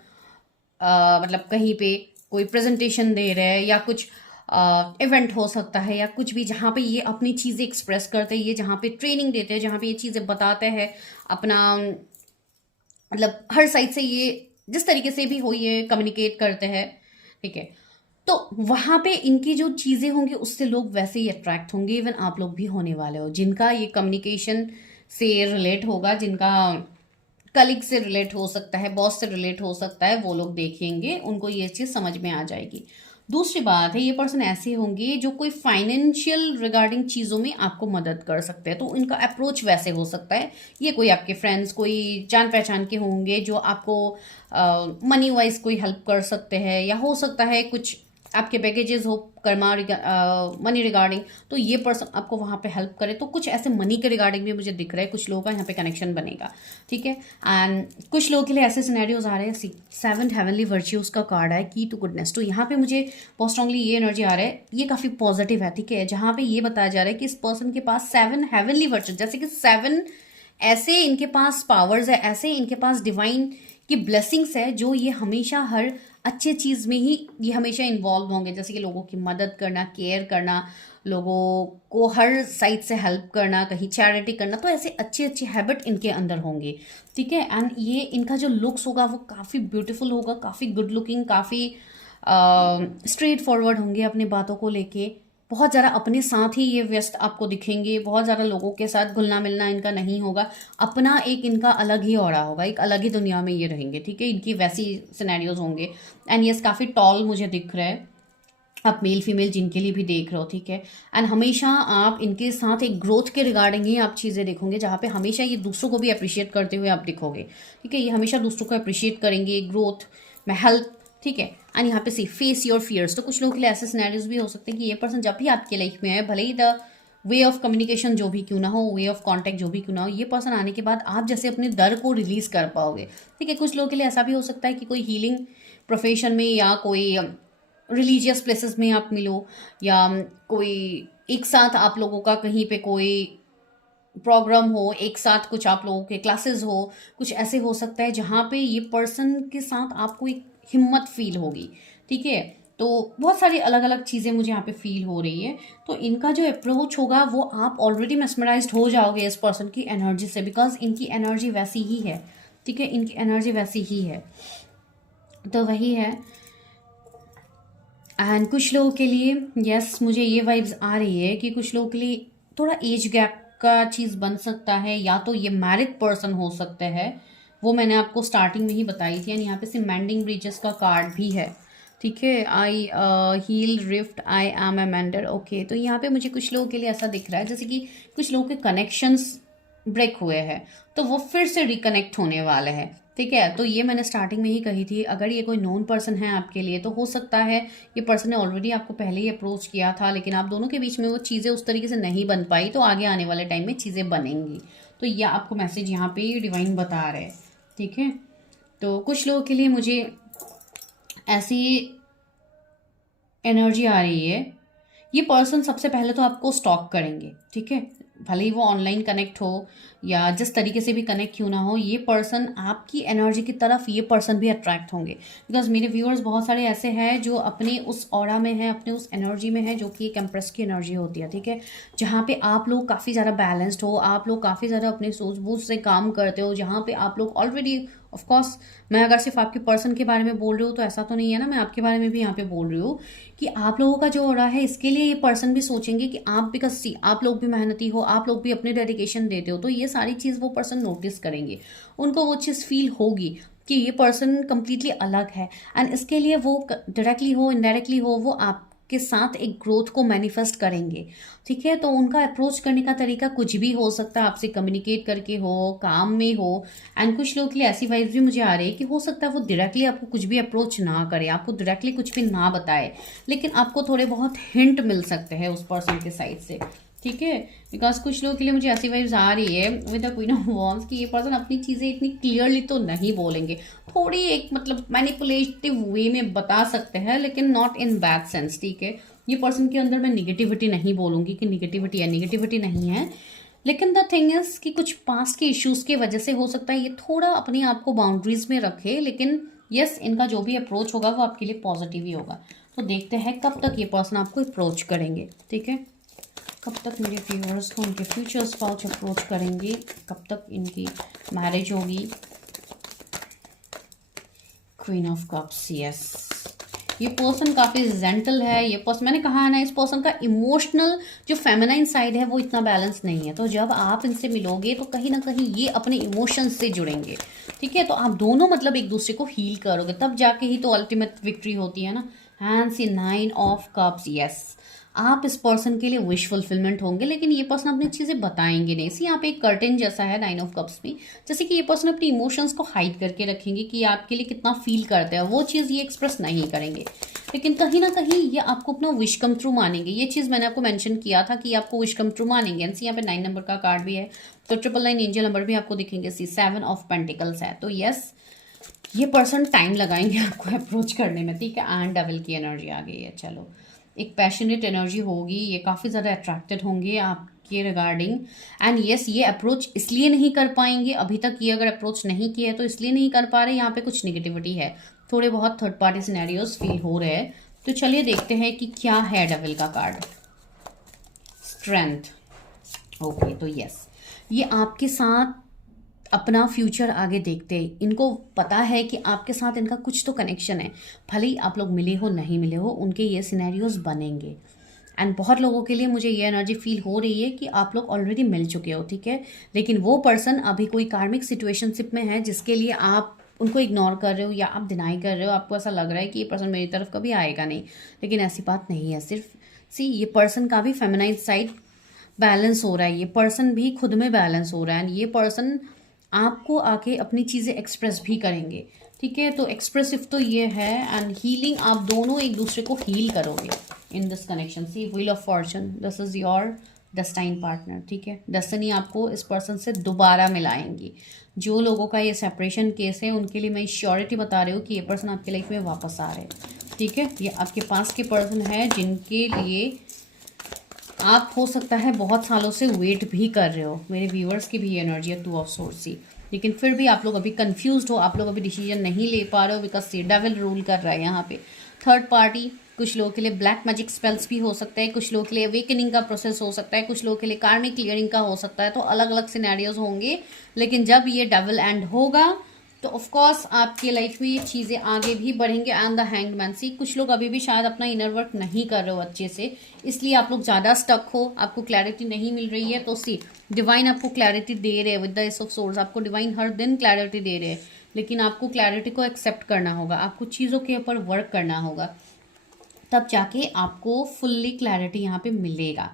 मतलब कहीं पे कोई प्रेजेंटेशन दे रहे हैं, या कुछ इवेंट हो सकता है, या कुछ भी जहाँ पे ये अपनी चीज़ें एक्सप्रेस करते हैं, ये जहाँ पे ट्रेनिंग देते हैं, जहाँ पे ये चीज़ें बताते हैं अपना, मतलब हर साइड से ये जिस तरीके से भी हो ये कम्युनिकेट करते हैं, ठीक है। तो वहाँ पे इनकी जो चीज़ें होंगी उससे लोग वैसे ही अट्रैक्ट होंगे। इवन आप लोग भी होने वाले हो, जिनका ये कम्युनिकेशन से रिलेट होगा, जिनका कलीग से रिलेट हो सकता है, बॉस से रिलेट हो सकता है, वो लोग देखेंगे, उनको ये चीज़ समझ में आ जाएगी। दूसरी बात है, ये पर्सन ऐसे होंगे जो कोई फाइनेंशियल रिगार्डिंग चीज़ों में आपको मदद कर सकते हैं, तो इनका अप्रोच वैसे हो सकता है। ये कोई आपके फ्रेंड्स, कोई जान पहचान के होंगे जो आपको मनी वाइज कोई हेल्प कर सकते हैं, या हो सकता है कुछ आपके बैगेजेस हो कर्मा मनी रिगार्डिंग, तो ये पर्सन आपको वहाँ पे हेल्प करे। तो कुछ ऐसे मनी के रिगार्डिंग भी मुझे दिख रहा है, कुछ लोगों का यहाँ पे कनेक्शन बनेगा, ठीक है। एंड कुछ लोगों के लिए ऐसे सिनेरियोज आ रहे हैं, 7 हेवनली वर्च्यूज का कार्ड है, की टू गुडनेस। तो यहाँ पे मुझे बहुत स्ट्रांगली ये एनर्जी आ रहा है, ये काफ़ी पॉजिटिव है, ठीक है। जहाँ पे ये बताया जा रहा है कि इस पर्सन के पास 7 हेवनली वर्च्यूज, जैसे कि 7 ऐसे इनके पास पावर्स है, ऐसे इनके पास डिवाइन की ब्लेसिंग्स है, जो ये हमेशा हर अच्छे चीज़ में ही ये हमेशा इन्वॉल्व होंगे। जैसे कि लोगों की मदद करना, केयर करना, लोगों को हर साइड से हेल्प करना, कहीं चैरिटी करना, तो ऐसे अच्छे अच्छे हैबिट इनके अंदर होंगे, ठीक है। एंड ये इनका जो लुक्स होगा वो काफ़ी ब्यूटीफुल होगा, काफ़ी गुड लुकिंग, काफ़ी स्ट्रेट फॉरवर्ड होंगे अपनी बातों को लेके। बहुत ज़्यादा अपने साथ ही ये व्यस्त आपको दिखेंगे, बहुत ज़्यादा लोगों के साथ घुलना मिलना इनका नहीं होगा, अपना एक इनका अलग ही ऑरा होगा, एक अलग ही दुनिया में ये रहेंगे, ठीक है। इनकी वैसी सिनेरियोज होंगे। एंड यस, काफ़ी टॉल मुझे दिख रहा है, आप मेल फीमेल जिनके लिए भी देख रहे हो, ठीक है। एंड हमेशा आप इनके साथ एक ग्रोथ के रिगार्डिंग ही आप चीज़ें देखोगे, जहाँ पे हमेशा ये दूसरों को भी अप्रिशिएट करते हुए आप दिखोगे, ठीक है। ये हमेशा दूसरों को अप्रिशिएट करेंगे, ग्रोथ में हेल्प, ठीक है। एंड यहाँ पे सी फेस योर फियर्स, तो कुछ लोगों के लिए ऐसे सिनेरियोज भी हो सकते हैं कि ये पर्सन जब भी आपके लाइफ में है, भले ही द वे ऑफ कम्युनिकेशन जो भी क्यों ना हो, वे ऑफ कॉन्टैक्ट जो भी क्यों ना हो, ये पर्सन आने के बाद आप जैसे अपने डर को रिलीज कर पाओगे, ठीक है। कुछ लोगों के लिए ऐसा भी हो सकता है कि कोई हीलिंग प्रोफेशन में या कोई रिलीजियस प्लेसेस में आप मिलो, या कोई एक साथ आप लोगों का कहीं पे कोई प्रोग्राम हो, एक साथ कुछ आप लोगों के क्लासेस हो, कुछ ऐसे हो सकता है जहाँ पे ये पर्सन के साथ आपको एक हिम्मत फील होगी, ठीक है। तो बहुत सारी अलग अलग चीज़ें मुझे यहाँ पे फील हो रही है। तो इनका जो अप्रोच होगा वो आप ऑलरेडी मेस्मराइज्ड हो जाओगे इस पर्सन की एनर्जी से, बिकॉज इनकी एनर्जी वैसी ही है, ठीक है। इनकी एनर्जी वैसी ही है, तो वही है। एंड कुछ लोगों के लिए यस, मुझे ये वाइब्स आ रही है कि कुछ लोगों के लिए थोड़ा एज गैप का चीज़ बन सकता है, या तो ये मैरिड पर्सन हो सकते हैं, वो मैंने आपको स्टार्टिंग में ही बताई थी। एंड यहाँ पे से मैंडिंग ब्रिजेस का कार्ड भी है, ठीक है। I heal rift, I am a mender, okay. तो यहाँ पे मुझे कुछ लोगों के लिए ऐसा दिख रहा है जैसे कि कुछ लोगों के कनेक्शंस ब्रेक हुए हैं, तो वो फिर से रिकनेक्ट होने वाले हैं, ठीक है। तो ये मैंने स्टार्टिंग में ही कही थी, अगर ये कोई नोन पर्सन है आपके लिए तो हो सकता है ये पर्सन ने ऑलरेडी आपको पहले ही अप्रोच किया था, लेकिन आप दोनों के बीच में वो चीज़ें उस तरीके से नहीं बन पाई, तो आगे आने वाले टाइम में चीज़ें बनेंगी। तो यह आपको मैसेज यहाँ पे डिवाइन बता रहे हैं। ठीक है, तो कुछ लोगों के लिए मुझे ऐसी एनर्जी आ रही है, ये पर्सन सबसे पहले तो आपको स्टॉक करेंगे। ठीक है, भले ही वो ऑनलाइन कनेक्ट हो या जिस तरीके से भी कनेक्ट क्यों ना हो, ये पर्सन आपकी एनर्जी की तरफ ये पर्सन भी अट्रैक्ट होंगे। बिकॉज मेरे व्यूअर्स बहुत सारे ऐसे हैं जो अपने उस ऑरा में है, अपने उस एनर्जी में है जो कि एक एम्प्रेस की एनर्जी होती है। ठीक है, जहाँ पे आप लोग काफ़ी ज़्यादा बैलेंस्ड हो, आप लोग काफ़ी ज़्यादा अपने सूझबूझ से काम करते हो, जहाँ पे आप लोग ऑलरेडी, ऑफ कोर्स मैं अगर सिर्फ आपके पर्सन के बारे में बोल रही हूँ तो ऐसा तो नहीं है ना, मैं आपके बारे में भी यहाँ पे बोल रही हूँ कि आप लोगों का जो हो रहा है इसके लिए ये पर्सन भी सोचेंगे कि आप, बिकॉज सी आप लोग भी मेहनती हो, आप लोग भी अपने डेडिकेशन देते हो, तो ये सारी चीज़ वो पर्सन नोटिस करेंगे, उनको वो चीज़ फील होगी कि ये पर्सन कंप्लीटली अलग है। एंड इसके लिए वो डायरेक्टली हो इनडायरेक्टली हो, वो आपके साथ एक ग्रोथ को मैनिफेस्ट करेंगे। ठीक है, तो उनका अप्रोच करने का तरीका कुछ भी हो सकता है, आपसे कम्युनिकेट करके हो, काम में हो। एंड कुछ लोगों के लिए ऐसी वाइब्स भी मुझे आ रही है कि हो सकता है वो डायरेक्टली आपको कुछ भी अप्रोच ना करे, आपको डायरेक्टली कुछ भी ना बताए, लेकिन आपको थोड़े बहुत हिंट मिल सकते हैं उस पर्सन के साइड से। ठीक है, बिकॉज कुछ लोगों के लिए मुझे ऐसी वाइब्स आ रही है with the queen of wands कि ये पर्सन अपनी चीज़ें इतनी क्लियरली तो नहीं बोलेंगे, थोड़ी एक मतलब मैनिपुलेटिव वे में बता सकते हैं, लेकिन नॉट इन बैड सेंस। ठीक है, ये पर्सन के अंदर मैं निगेटिविटी नहीं बोलूँगी कि निगेटिविटी है, निगेटिविटी नहीं है, लेकिन द थिंग इज कि कुछ पास्ट के इश्यूज की वजह से हो सकता है ये थोड़ा अपने आप को बाउंड्रीज में रखे, लेकिन यस इनका जो भी अप्रोच होगा वो आपके लिए पॉजिटिव ही होगा। तो देखते हैं कब तक ये पर्सन आपको अप्रोच करेंगे। ठीक है, कब तक मेरे व्यूअर्स को उनके फ्यूचर स्पाउस अप्रोच करेंगे, कब तक इनकी मैरिज होगी। क्वीन ऑफ कप्स, यस ये पर्सन काफ़ी जेंटल है। ये पर्सन, मैंने कहा है ना, इस पर्सन का इमोशनल जो फेमिनाइन साइड है वो इतना बैलेंस नहीं है, तो जब आप इनसे मिलोगे तो कहीं ना कहीं ये अपने इमोशंस से जुड़ेंगे। ठीक है, तो आप दोनों मतलब एक दूसरे को हील करोगे, तब जाके ही तो अल्टीमेट विक्ट्री होती है ना। Hands in 9 of cups, yes आप इस पर्सन के लिए विश फुलफिलमेंट होंगे, लेकिन ये पर्सन अपनी चीज़ें बताएंगे नहीं। इसी यहाँ पे एक कर्टेन जैसा है 9 ऑफ कप्स में, जैसे कि ये पर्सन अपनी इमोशंस को हाइड करके रखेंगे कि आपके लिए कितना फील करते हैं, वो चीज़ ये एक्सप्रेस नहीं करेंगे, लेकिन कहीं ना कहीं ये आपको अपना विश कम ट्रू मानेंगे। ये चीज़ मैंने आपको मेंशन किया था कि आपको विश कम ट्रू मानेंगे। एंड सी यहाँ पे 9 नंबर का कार्ड भी है, तो 999 एंजल नंबर भी आपको दिखेंगे। सी 7 ऑफ पेंटिकल्स है, तो यस ये पर्सन टाइम लगाएंगे आपको अप्रोच करने में। ठीक है, एंड डेविल की एनर्जी आ गई है। चलो, एक पैशनेट एनर्जी होगी, ये काफ़ी ज़्यादा अट्रैक्टेड होंगे आपके रिगार्डिंग। एंड यस ये अप्रोच इसलिए नहीं कर पाएंगे, अभी तक ये अगर अप्रोच नहीं किया है तो इसलिए नहीं कर पा रहे, यहाँ पे कुछ निगेटिविटी है, थोड़े बहुत थर्ड पार्टी सिनेरियोज फील हो रहे हैं। तो चलिए देखते हैं कि क्या है डेविल का कार्ड। स्ट्रेंथ, ओके, तो यस ये आपके साथ अपना फ्यूचर आगे देखते हैं, इनको पता है कि आपके साथ इनका कुछ तो कनेक्शन है, भले ही आप लोग मिले हो नहीं मिले हो, उनके ये सिनेरियोज बनेंगे। एंड बहुत लोगों के लिए मुझे ये एनर्जी फील हो रही है कि आप लोग ऑलरेडी मिल चुके हो। ठीक है, लेकिन वो पर्सन अभी कोई कार्मिक सिचुएशनशिप में है जिसके लिए आप उनको इग्नोर कर रहे हो या आप डिनाई कर रहे हो, आपको ऐसा लग रहा है कि ये पर्सन मेरी तरफ कभी आएगा नहीं, लेकिन ऐसी बात नहीं है। सिर्फ सी ये पर्सन का भी फेमिनाइन साइड बैलेंस हो रहा है, ये पर्सन भी खुद में बैलेंस हो रहा है, एंड ये पर्सन आपको आके अपनी चीज़ें एक्सप्रेस भी करेंगे। ठीक है, तो एक्सप्रेसिव तो ये है, एंड हीलिंग आप दोनों एक दूसरे को हील करोगे in this connection. See wheel of fortune, this is your destine partner. ठीक है, डेस्टिनी आपको इस पर्सन से दोबारा मिलाएंगी। जो लोगों का ये सेपरेशन केस है उनके लिए मैं श्योरिटी बता रही हूँ कि ये पर्सन आपके लाइफ में वापस आ रहे हैं। ठीक है, ये आपके पास के पर्सन है जिनके लिए आप हो सकता है बहुत सालों से वेट भी कर रहे हो। मेरे व्यूअर्स की भी एनर्जी है 2 ऑफ सोर्स ही, लेकिन फिर भी आप लोग अभी कंफ्यूज्ड हो, आप लोग अभी डिसीजन नहीं ले पा रहे हो, बिकॉज से डेविल रूल कर रहा है यहाँ पे। थर्ड पार्टी, कुछ लोगों के लिए ब्लैक मैजिक स्पेल्स भी हो सकता है, कुछ लोगों के लिए अवेकनिंग का प्रोसेस हो सकता है, कुछ लोगों के लिए कार्मिक क्लियरिंग का हो सकता है, तो अलग अलग सिनेरियोज होंगे। लेकिन जब ये डेविल एंड होगा तो ऑफ कोर्स आपकी लाइफ में ये चीज़ें आगे भी बढ़ेंगे। एंड द हैंग्ड मैन, सी कुछ लोग अभी भी शायद अपना इनर वर्क नहीं कर रहे हो अच्छे से, इसलिए आप लोग ज़्यादा स्टक हो, आपको क्लैरिटी नहीं मिल रही है। तो सी डिवाइन आपको क्लैरिटी दे रहे हैं with the S of source, आपको डिवाइन हर दिन क्लैरिटी दे रहे हैं, लेकिन आपको क्लैरिटी को एक्सेप्ट करना होगा, आपको चीज़ों के ऊपर वर्क करना होगा, तब जाके आपको फुल्ली क्लैरिटी यहाँ पे मिलेगा।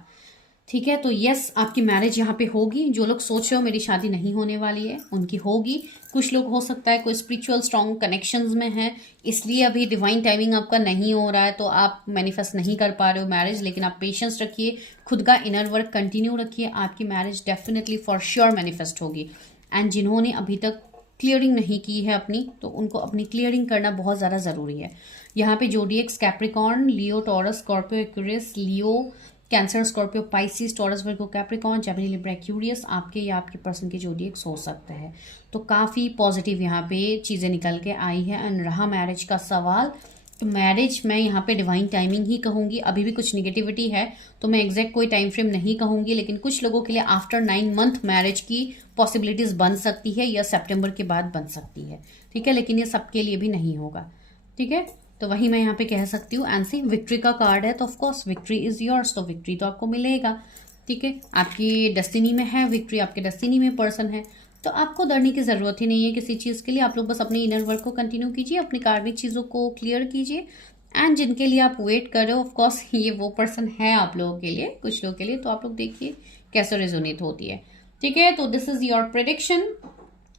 ठीक है, तो यस, आपकी मैरिज यहाँ पे होगी। जो लोग सोच रहे हो मेरी शादी नहीं होने वाली है, उनकी होगी। कुछ लोग हो सकता है कोई स्पिरिचुअल स्ट्रॉन्ग कनेक्शंस में है, इसलिए अभी डिवाइन टाइमिंग आपका नहीं हो रहा है, तो आप मैनिफेस्ट नहीं कर पा रहे हो मैरिज। लेकिन आप पेशेंस रखिए, खुद का इनर वर्क कंटिन्यू रखिए, आपकी marriage definitely for sure manifest होगी। एंड जिन्होंने अभी तक क्लियरिंग नहीं की है अपनी, तो उनको अपनी क्लियरिंग करना बहुत ज़्यादा ज़रूरी है। यहाँ पे जोडिएक्स कैप्रिकॉर्न, लियो, टॉरस, स्कॉर्पियो, एक्वेरियस, लियो, कैंसर, स्कॉर्पियो, पाइसिस, टॉरस, वर्गो, कैप्रिकॉर्न, जेमिनी, लिब्रा, एक्वेरियस आपके या आपके पर्सन के जोडिएक्स हो सकते हैं। तो काफ़ी पॉजिटिव यहाँ पे चीज़ें निकल के आई है। एंड रहा मैरिज का सवाल, तो मैरिज मैं यहाँ पे डिवाइन टाइमिंग ही कहूँगी। अभी भी कुछ निगेटिविटी है, तो मैं एग्जैक्ट कोई टाइम फ्रेम नहीं कहूँगी, लेकिन कुछ लोगों के लिए आफ्टर 9 मंथ मैरिज की पॉसिबिलिटीज़ बन सकती है, या सितंबर के बाद बन सकती है। ठीक है, लेकिन ये सबके लिए भी नहीं होगा। ठीक है, तो वही मैं यहाँ पे कह सकती हूँ। एंड सी विक्ट्री का कार्ड है, तो ऑफकोर्स विक्ट्री इज योर्स, तो विक्ट्री तो आपको मिलेगा। ठीक है, आपकी डेस्टिनी में है विक्ट्री, आपके डेस्टिनी में पर्सन है, तो आपको डरने की ज़रूरत ही नहीं है किसी चीज़ के लिए। आप लोग बस अपने इनर वर्क को कंटिन्यू कीजिए, अपनी कार्मिक चीज़ों को क्लियर कीजिए। एंड जिनके लिए आप वेट कर रहे हो, ऑफकोर्स ये वो पर्सन है आप लोगों के लिए, कुछ लोगों के लिए, तो आप लोग देखिए कैसे रेजोनेट होती है। ठीक है, तो दिस इज योर प्रेडिक्शन।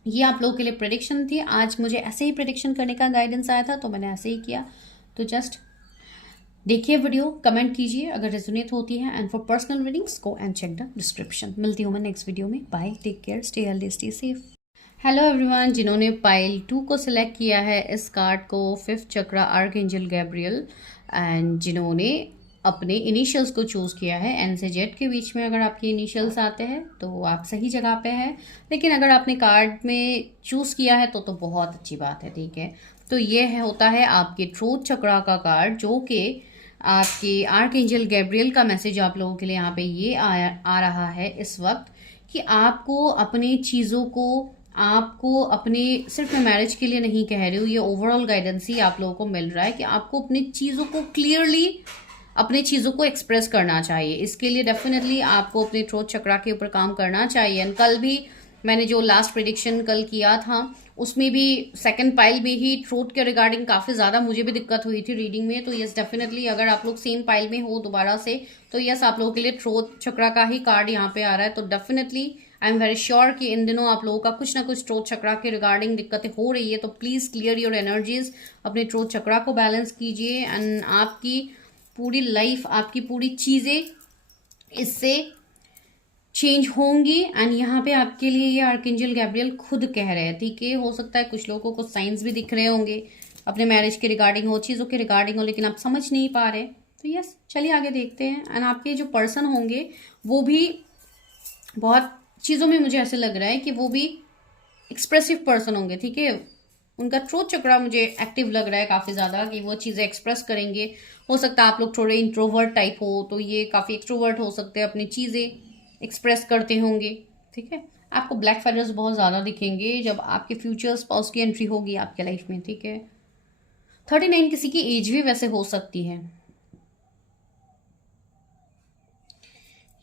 ये आप लोगों के लिए प्रेडिक्शन थी। आज मुझे ऐसे ही प्रेडिक्शन करने का गाइडेंस आया था, तो मैंने ऐसे ही किया। तो जस्ट देखिए वीडियो, कमेंट कीजिए अगर रेजोनेट होती है। And for personal readings go and check the description. मिलती हूँ मैं नेक्स्ट वीडियो में। Bye, take care, stay healthy, stay safe. Hello everyone, जिन्होंने पाइल 2 को सिलेक्ट किया है, इस कार्ड को 5th chakra archangel Gabriel, and जिन्होंने अपने इनिशियल्स को चूज़ किया है, एन से जेड के बीच में अगर आपके इनिशियल्स आते हैं तो आप सही जगह पे है। लेकिन अगर आपने कार्ड में चूज़ किया है तो बहुत अच्छी बात है। ठीक है, तो ये होता है आपके ट्रूथ चक्रा का कार्ड, जो कि आपके आर्कएंजल गैब्रियल का मैसेज आप लोगों के लिए यहाँ पे ये आ रहा है इस वक्त, कि आपको अपनी चीज़ों को, आपको अपने, सिर्फ मैं मैरिज के लिए नहीं कह रही हूँ, ये ओवरऑल गाइडेंस ही आप लोगों को मिल रहा है कि आपको अपनी चीज़ों को क्लियरली, अपनी चीज़ों को एक्सप्रेस करना चाहिए। इसके लिए डेफिनेटली आपको अपने थ्रोट चक्रा के ऊपर काम करना चाहिए। एंड कल भी मैंने जो लास्ट प्रेडिक्शन कल किया था, उसमें भी सेकंड पाइल में ही थ्रोट के रिगार्डिंग काफ़ी ज़्यादा मुझे भी दिक्कत हुई थी रीडिंग में। तो यस, डेफिनेटली अगर आप लोग सेम पाइल में हो दोबारा से, तो यस, आप लोगों के लिए थ्रोट चक्रा का ही कार्ड यहाँ पे आ रहा है। तो definitely I am very sure कि इन दिनों आप लोगों का कुछ ना कुछ थ्रोट चक्रा के रिगार्डिंग दिक्कतें हो रही है। तो प्लीज़ क्लियर योर एनर्जीज, अपने थ्रोट चक्रा को बैलेंस कीजिए। एंड आपकी पूरी लाइफ, आपकी पूरी चीज़ें इससे चेंज होंगी। एंड यहाँ पे आपके लिए ये आर्कएंजल गैब्रियल खुद कह रहे हैं। ठीक है, हो सकता है कुछ लोगों को साइंस भी दिख रहे होंगे, अपने मैरिज के रिगार्डिंग हो, चीज़ों के रिगार्डिंग हो, लेकिन आप समझ नहीं पा रहे। तो यस, चलिए आगे देखते हैं। एंड आपके जो पर्सन होंगे वो भी बहुत चीज़ों में मुझे ऐसे लग रहा है कि वो भी एक्सप्रेसिव पर्सन होंगे। ठीक है, उनका थ्रोट चक्रा मुझे एक्टिव लग रहा है काफ़ी ज़्यादा, कि वो चीज़ें एक्सप्रेस करेंगे। हो सकता है आप लोग थोड़े इंट्रोवर्ट टाइप हो, तो ये काफ़ी एक्सट्रोवर्ट हो सकते हैं, अपनी चीज़ें एक्सप्रेस करते होंगे। ठीक है, आपको ब्लैक फेदर्स बहुत ज़्यादा दिखेंगे जब आपके फ्यूचर स्पाउस की एंट्री होगी आपके लाइफ में। ठीक है, 39 किसी की एज भी वैसे हो सकती है।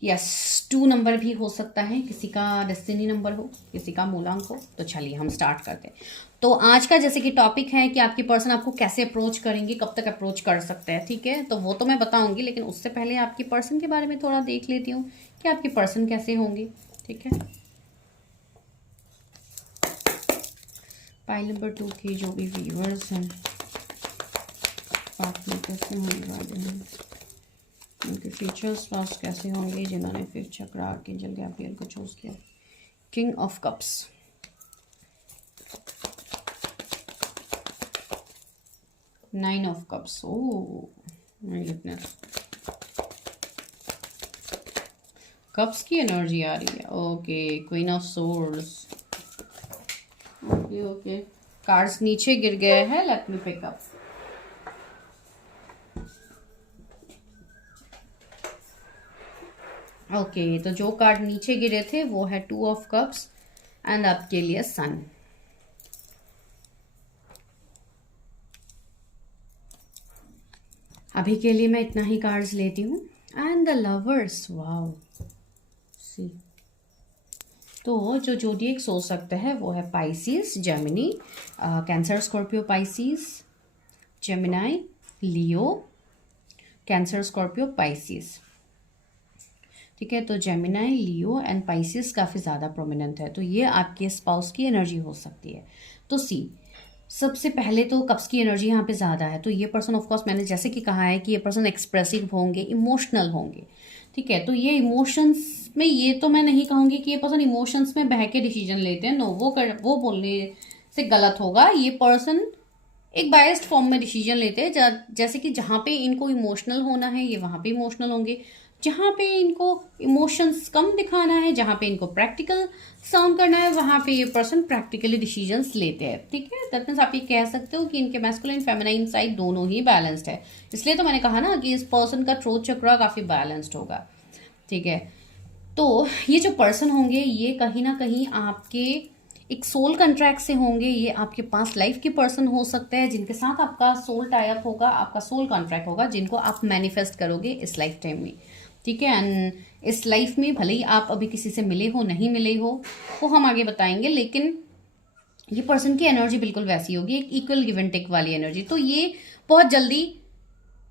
यस, 2 नंबर भी हो सकता है, किसी का डेस्टिनी नंबर हो, किसी का मूलांक हो। तो चलिए हम स्टार्ट करते हैं। तो आज का जैसे कि टॉपिक है कि आपकी पर्सन आपको कैसे अप्रोच करेंगे, कब तक अप्रोच कर सकते हैं। ठीक है, तो वो तो मैं बताऊंगी, लेकिन उससे पहले आपकी पर्सन के बारे में थोड़ा देख लेती हूँ कि आपके पर्सन कैसे होंगे। ठीक है, पाइल नंबर 2 के जो भी व्यूअर्स हैं, पार्टनर कैसे होने वाले हैं, उनके फीचर्स लॉस कैसे होंगे, जिन्होंने 5th चक्रा आर्कएंजल गैब्रियल को चूज किया। King of cups, nine of cups, oh my goodness, cups की एनर्जी आ रही है। Okay, queen of swords, okay okay, cards नीचे गिर गए हैं, let me pick up. Okay, तो जो कार्ड नीचे गिरे थे वो है 2 ऑफ कप्स, एंड आपके लिए सन। अभी के लिए मैं इतना ही कार्ड्स लेती हूँ। And the lovers, wow, see, तो जो जोडिएक्स हो सकते हैं वो है Pisces, Gemini, Cancer, Scorpio, Pisces, Gemini, Leo, Cancer, Scorpio, Pisces. ठीक है। तो जेमिनाई, लियो एंड पाइसिस काफ़ी ज़्यादा प्रोमिनेंट है, तो ये आपके स्पाउस की एनर्जी हो सकती है। तो सी, सबसे पहले तो कप्स की एनर्जी यहाँ पे ज़्यादा है, तो ये पर्सन ऑफ कोर्स मैंने जैसे कि कहा है कि ये पर्सन एक्सप्रेसिव होंगे, इमोशनल होंगे, ठीक है। तो ये इमोशंस में, ये तो मैं नहीं कहूँगी कि ये पर्सन इमोशंस में बह के डिसीजन लेते हैं, नो, वो बोलने से गलत होगा। ये पर्सन एक बायस्ड फॉर्म में डिसीजन लेते हैं, जैसे कि जहाँ पे इनको इमोशनल होना है ये वहाँ पे इमोशनल होंगे, जहाँ पे इनको इमोशंस कम दिखाना है, जहाँ पे इनको प्रैक्टिकल साउंड करना है, वहाँ पे ये पर्सन प्रैक्टिकली डिसीजंस लेते हैं, ठीक है। दैट मीन्स आप ये कह सकते हो कि इनके मैस्कुलिन फेमिनाइन साइड दोनों ही बैलेंस्ड है। इसलिए तो मैंने कहा ना कि इस पर्सन का थ्रोट चक्रा काफ़ी बैलेंस्ड होगा, ठीक है। तो ये जो पर्सन होंगे ये कहीं ना कहीं आपके एक सोल कंट्रैक्ट से होंगे, ये आपके पास लाइफ के पर्सन हो सकते हैं जिनके साथ आपका सोल टाई अप होगा, आपका सोल कॉन्ट्रैक्ट होगा, जिनको आप मैनिफेस्ट करोगे इस लाइफ टाइम में, ठीक है। एंड इस लाइफ में भले ही आप अभी किसी से मिले हो, नहीं मिले हो, वो हम आगे बताएंगे, लेकिन ये पर्सन की एनर्जी बिल्कुल वैसी होगी, एक इक्वल गिव एंड टेक वाली एनर्जी। तो ये बहुत जल्दी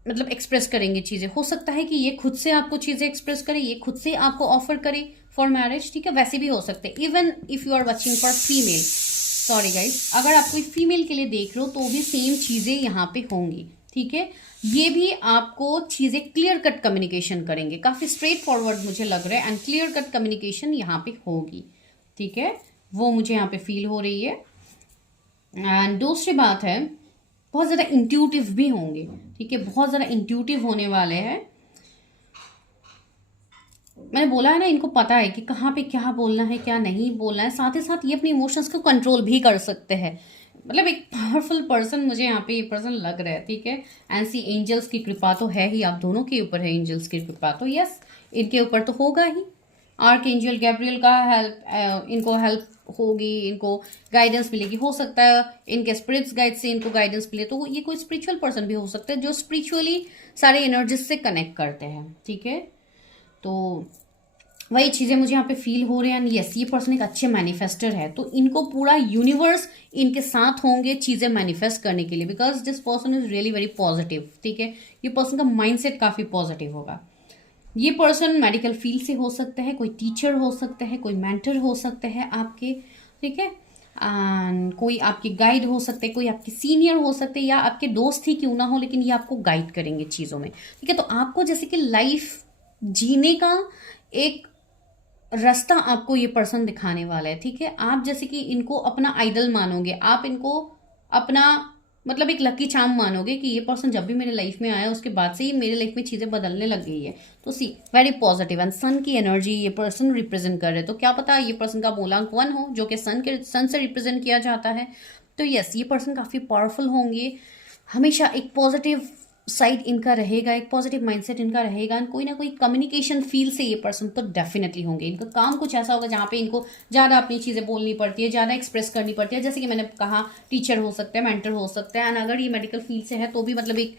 मतलब एक्सप्रेस करेंगे चीज़ें, हो सकता है कि ये खुद से आपको चीज़ें एक्सप्रेस करे, ये खुद से आपको ऑफर करे फॉर मैरिज, ठीक है। वैसे भी हो सकते हैं, even if you are watching for female, sorry guys, अगर आप कोई फीमेल के लिए देख रहे हो तो भी सेम चीज़ें यहाँ पे होंगी, ठीक है। ये भी आपको चीज़ें क्लियर कट कम्युनिकेशन करेंगे, काफ़ी स्ट्रेट फॉरवर्ड मुझे लग रहा है, एंड क्लियर कट कम्युनिकेशन यहाँ पे होगी, ठीक है, वो मुझे यहाँ पे फील हो रही है। एंड दूसरी बात है, बहुत ज़्यादा इंट्यूटिव भी होंगे, ठीक है, बहुत ज़्यादा इंट्यूटिव होने वाले हैं। मैंने बोला है ना, इनको पता है कि कहाँ पे क्या बोलना है, क्या नहीं बोलना है, साथ ही साथ ये अपने इमोशंस को कंट्रोल भी कर सकते हैं, मतलब एक पावरफुल पर्सन मुझे यहाँ पे ये पर्सन लग रहा है, ठीक है। एंड सी, एंजल्स की कृपा तो है ही, आप दोनों के ऊपर है एंजल्स की कृपा, तो यस, इनके ऊपर तो होगा ही। आर्क एंजल गैब्रियल का हेल्प, इनको हेल्प होगी, इनको गाइडेंस मिलेगी, हो सकता है इनके स्पिरिट्स गाइड से इनको गाइडेंस मिले, तो ये कोई स्पिरिचुअल पर्सन भी हो सकता है जो स्पिरिचुअली सारे एनर्जीज से कनेक्ट करते हैं, ठीक है। तो वही चीज़ें मुझे यहाँ पे फील हो रहे हैं। यस, ये पर्सन एक अच्छे मैनिफेस्टर है, तो इनको पूरा यूनिवर्स इनके साथ होंगे चीज़ें मैनिफेस्ट करने के लिए, because this person is really very positive, ठीक है। ये पर्सन का माइंडसेट काफ़ी पॉजिटिव होगा। ये पर्सन मेडिकल फील्ड से हो सकता है, कोई टीचर हो सकता है, कोई मेंटर हो सकते हैं आपके, ठीक है। कोई आपके गाइड हो सकते हैं, कोई आपके सीनियर हो सकते हैं, या आपके दोस्त ही क्यों ना हो, लेकिन ये आपको गाइड करेंगे चीज़ों में, ठीक है। तो आपको जैसे कि लाइफ जीने का एक रास्ता आपको ये पर्सन दिखाने वाला है, ठीक है। आप जैसे कि इनको अपना आइडल मानोगे, आप इनको अपना मतलब एक लकी चार्म मानोगे कि ये पर्सन जब भी मेरे लाइफ में आया उसके बाद से ही मेरे लाइफ में चीज़ें बदलने लग गई है। तो सी, वेरी पॉजिटिव, एंड सन की एनर्जी ये पर्सन रिप्रेजेंट कर रहे हैं, तो क्या पता ये पर्सन का मूलांक 1 हो, जो कि सन से रिप्रेजेंट किया जाता है। तो यस, ये पर्सन काफ़ी पावरफुल होंगे, हमेशा एक पॉजिटिव साइड इनका रहेगा, एक पॉजिटिव माइंडसेट इनका रहेगा, कोई ना कोई कम्युनिकेशन फील्ड से ये पर्सन तो डेफिनेटली होंगे। इनका काम कुछ ऐसा होगा जहाँ पे इनको ज़्यादा अपनी चीज़ें बोलनी पड़ती है, ज़्यादा एक्सप्रेस करनी पड़ती है, जैसे कि मैंने कहा टीचर हो सकते हैं, मेंटर हो सकते हैं, एंड अगर ये मेडिकल फील्ड से है तो भी मतलब एक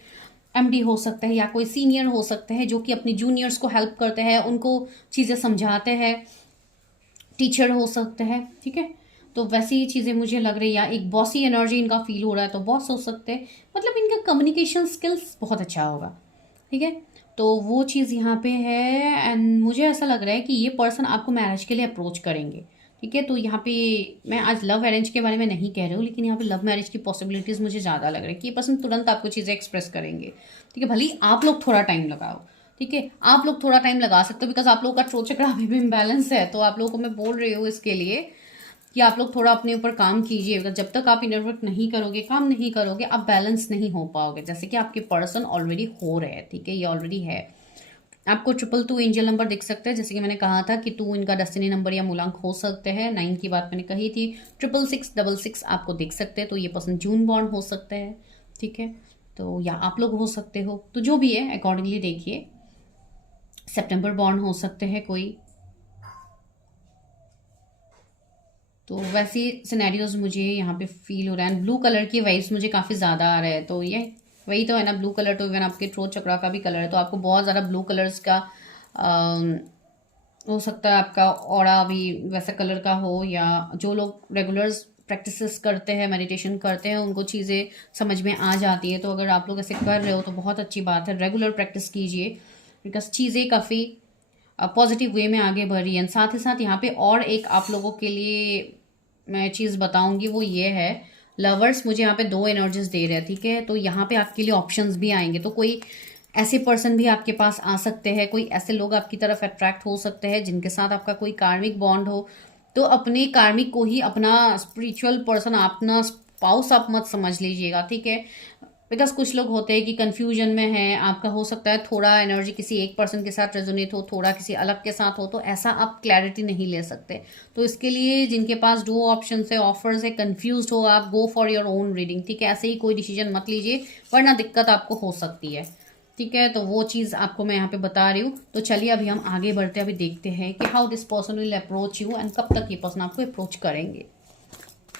एमडी हो सकते हैं, या कोई सीनियर हो सकते हैं जो कि अपनी जूनियर्स को हेल्प करते हैं, उनको चीज़ें समझाते हैं, टीचर हो सकते हैं, ठीक है। तो वैसी ही चीज़ें मुझे लग रही है, या एक बॉसी एनर्जी इनका फील हो रहा है तो बॉस हो सकते हैं, मतलब इनका कम्युनिकेशन स्किल्स बहुत अच्छा होगा, ठीक है। तो वो चीज़ यहाँ पे है, एंड मुझे ऐसा लग रहा है कि ये पर्सन आपको मैरिज के लिए अप्रोच करेंगे, ठीक है। तो यहाँ पे मैं आज लव अरेंज के बारे में नहीं कह रही हूँ, लेकिन यहाँ पे लव मैरिज की पॉसिबिलिटीज़ मुझे ज़्यादा लग रही है कि ये पर्सन तुरंत आपको चीज़ें एक्सप्रेस करेंगे, ठीक है। भले ही आप लोग थोड़ा टाइम लगाओ, ठीक है, आप लोग थोड़ा टाइम लगा सकते हो, बिकॉज आप लोगों का थ्रोट चक्र अभी भी इम्बैलेंस है, तो आप लोगों को मैं बोल रही हूँ इसके लिए कि आप लोग थोड़ा अपने ऊपर काम कीजिए, जब तक आप इनर वर्क नहीं करोगे, काम नहीं करोगे, आप बैलेंस नहीं हो पाओगे, जैसे कि आपके पर्सन ऑलरेडी हो रहे हैं, ठीक है, ये ऑलरेडी है। आपको 222 एंजल नंबर दिख सकते हैं, जैसे कि मैंने कहा था कि 2 इनका डेस्टिनी नंबर या मूलांक हो सकते हैं, 9 की बात मैंने कही थी, 66666 आपको दिख सकते हैं, तो ये पर्सन जून बॉर्न हो सकते हैं, ठीक है। तो या आप लोग हो सकते हो, तो जो भी है अकॉर्डिंगली देखिए। सितंबर बॉर्न हो सकते हैं कोई, तो वैसे सिनेरियोज मुझे यहाँ पे फील हो रहा है। ब्लू कलर की वाइब्स मुझे काफ़ी ज़्यादा आ रहा है, तो ये वही तो है ना, ब्लू कलर तो इवन आपके थ्रोट चक्रा का भी कलर है, तो आपको बहुत ज़्यादा ब्लू कलर्स का हो सकता है आपका ऑरा भी वैसा कलर का हो, या जो लोग रेगुलर्स प्रैक्टिसेस करते हैं, मेडिटेशन करते हैं, उनको चीज़ें समझ में आ जाती है। तो अगर आप लोग ऐसे कर रहे हो तो बहुत अच्छी बात है, रेगुलर प्रैक्टिस कीजिए, बिकॉज चीज़ें काफ़ी पॉजिटिव वे में आगे बढ़ रही है। साथ ही साथ यहाँ पे और एक आप लोगों के लिए मैं चीज़ बताऊंगी, वो ये है लवर्स, मुझे यहाँ पे 2 एनर्जीज दे रहे हैं, ठीक है। तो यहाँ पे आपके लिए ऑप्शंस भी आएंगे, तो कोई ऐसे पर्सन भी आपके पास आ सकते हैं, कोई ऐसे लोग आपकी तरफ अट्रैक्ट हो सकते हैं जिनके साथ आपका कोई कार्मिक बॉन्ड हो। तो अपने कार्मिक को ही अपना स्पिरिचुअल पर्सन, अपना स्पाउस आप मत समझ लीजिएगा, ठीक है। बिकॉज कुछ लोग होते हैं कि कंफ्यूजन में है, आपका हो सकता है थोड़ा एनर्जी किसी एक पर्सन के साथ रेजोनेट हो, थोड़ा किसी अलग के साथ हो, तो ऐसा आप क्लैरिटी नहीं ले सकते। तो इसके लिए जिनके पास 2 ऑप्शन है, ऑफर्स है, कंफ्यूज हो आप, go for your own reading, ठीक है। ऐसे ही कोई डिसीजन मत लीजिए वरना दिक्कत आपको हो सकती है, ठीक है। तो वो चीज़ आपको मैं यहाँ पे बता रही हूँ। तो चलिए अभी हम आगे बढ़ते हैं, अभी देखते हैं कि how this person will approach you and कब तक ये पर्सन आपको अप्रोच करेंगे।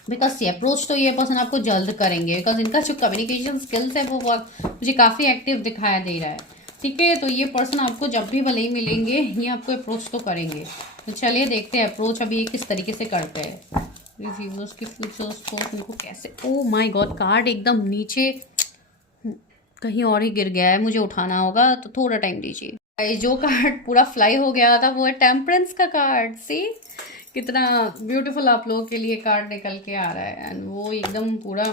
बिकॉज ये अप्रोच तो ये पर्सन आपको जल्द करेंगे, बिकॉज इनका जो कम्युनिकेशन स्किल्स है वो मुझे काफ़ी एक्टिव दिखाया दे रहा है, ठीक है। तो ये पर्सन आपको जब भी भले ही मिलेंगे ये आपको अप्रोच तो करेंगे। तो चलिए देखते हैं अप्रोच अभी ये किस तरीके से करते हैं। रिव्यूअर्स की फ्यूचर्स को उनको कैसे, ओ माय गॉड, कार्ड एकदम नीचे कहीं और ही गिर गया है, मुझे उठाना होगा, तो थोड़ा टाइम दीजिए। जो कार्ड पूरा फ्लाई हो गया था वो है टेम्परेंस का कार्ड। सी कितना ब्यूटीफुल आप लोगों के लिए कार्ड निकल के आ रहा है, एंड वो एकदम पूरा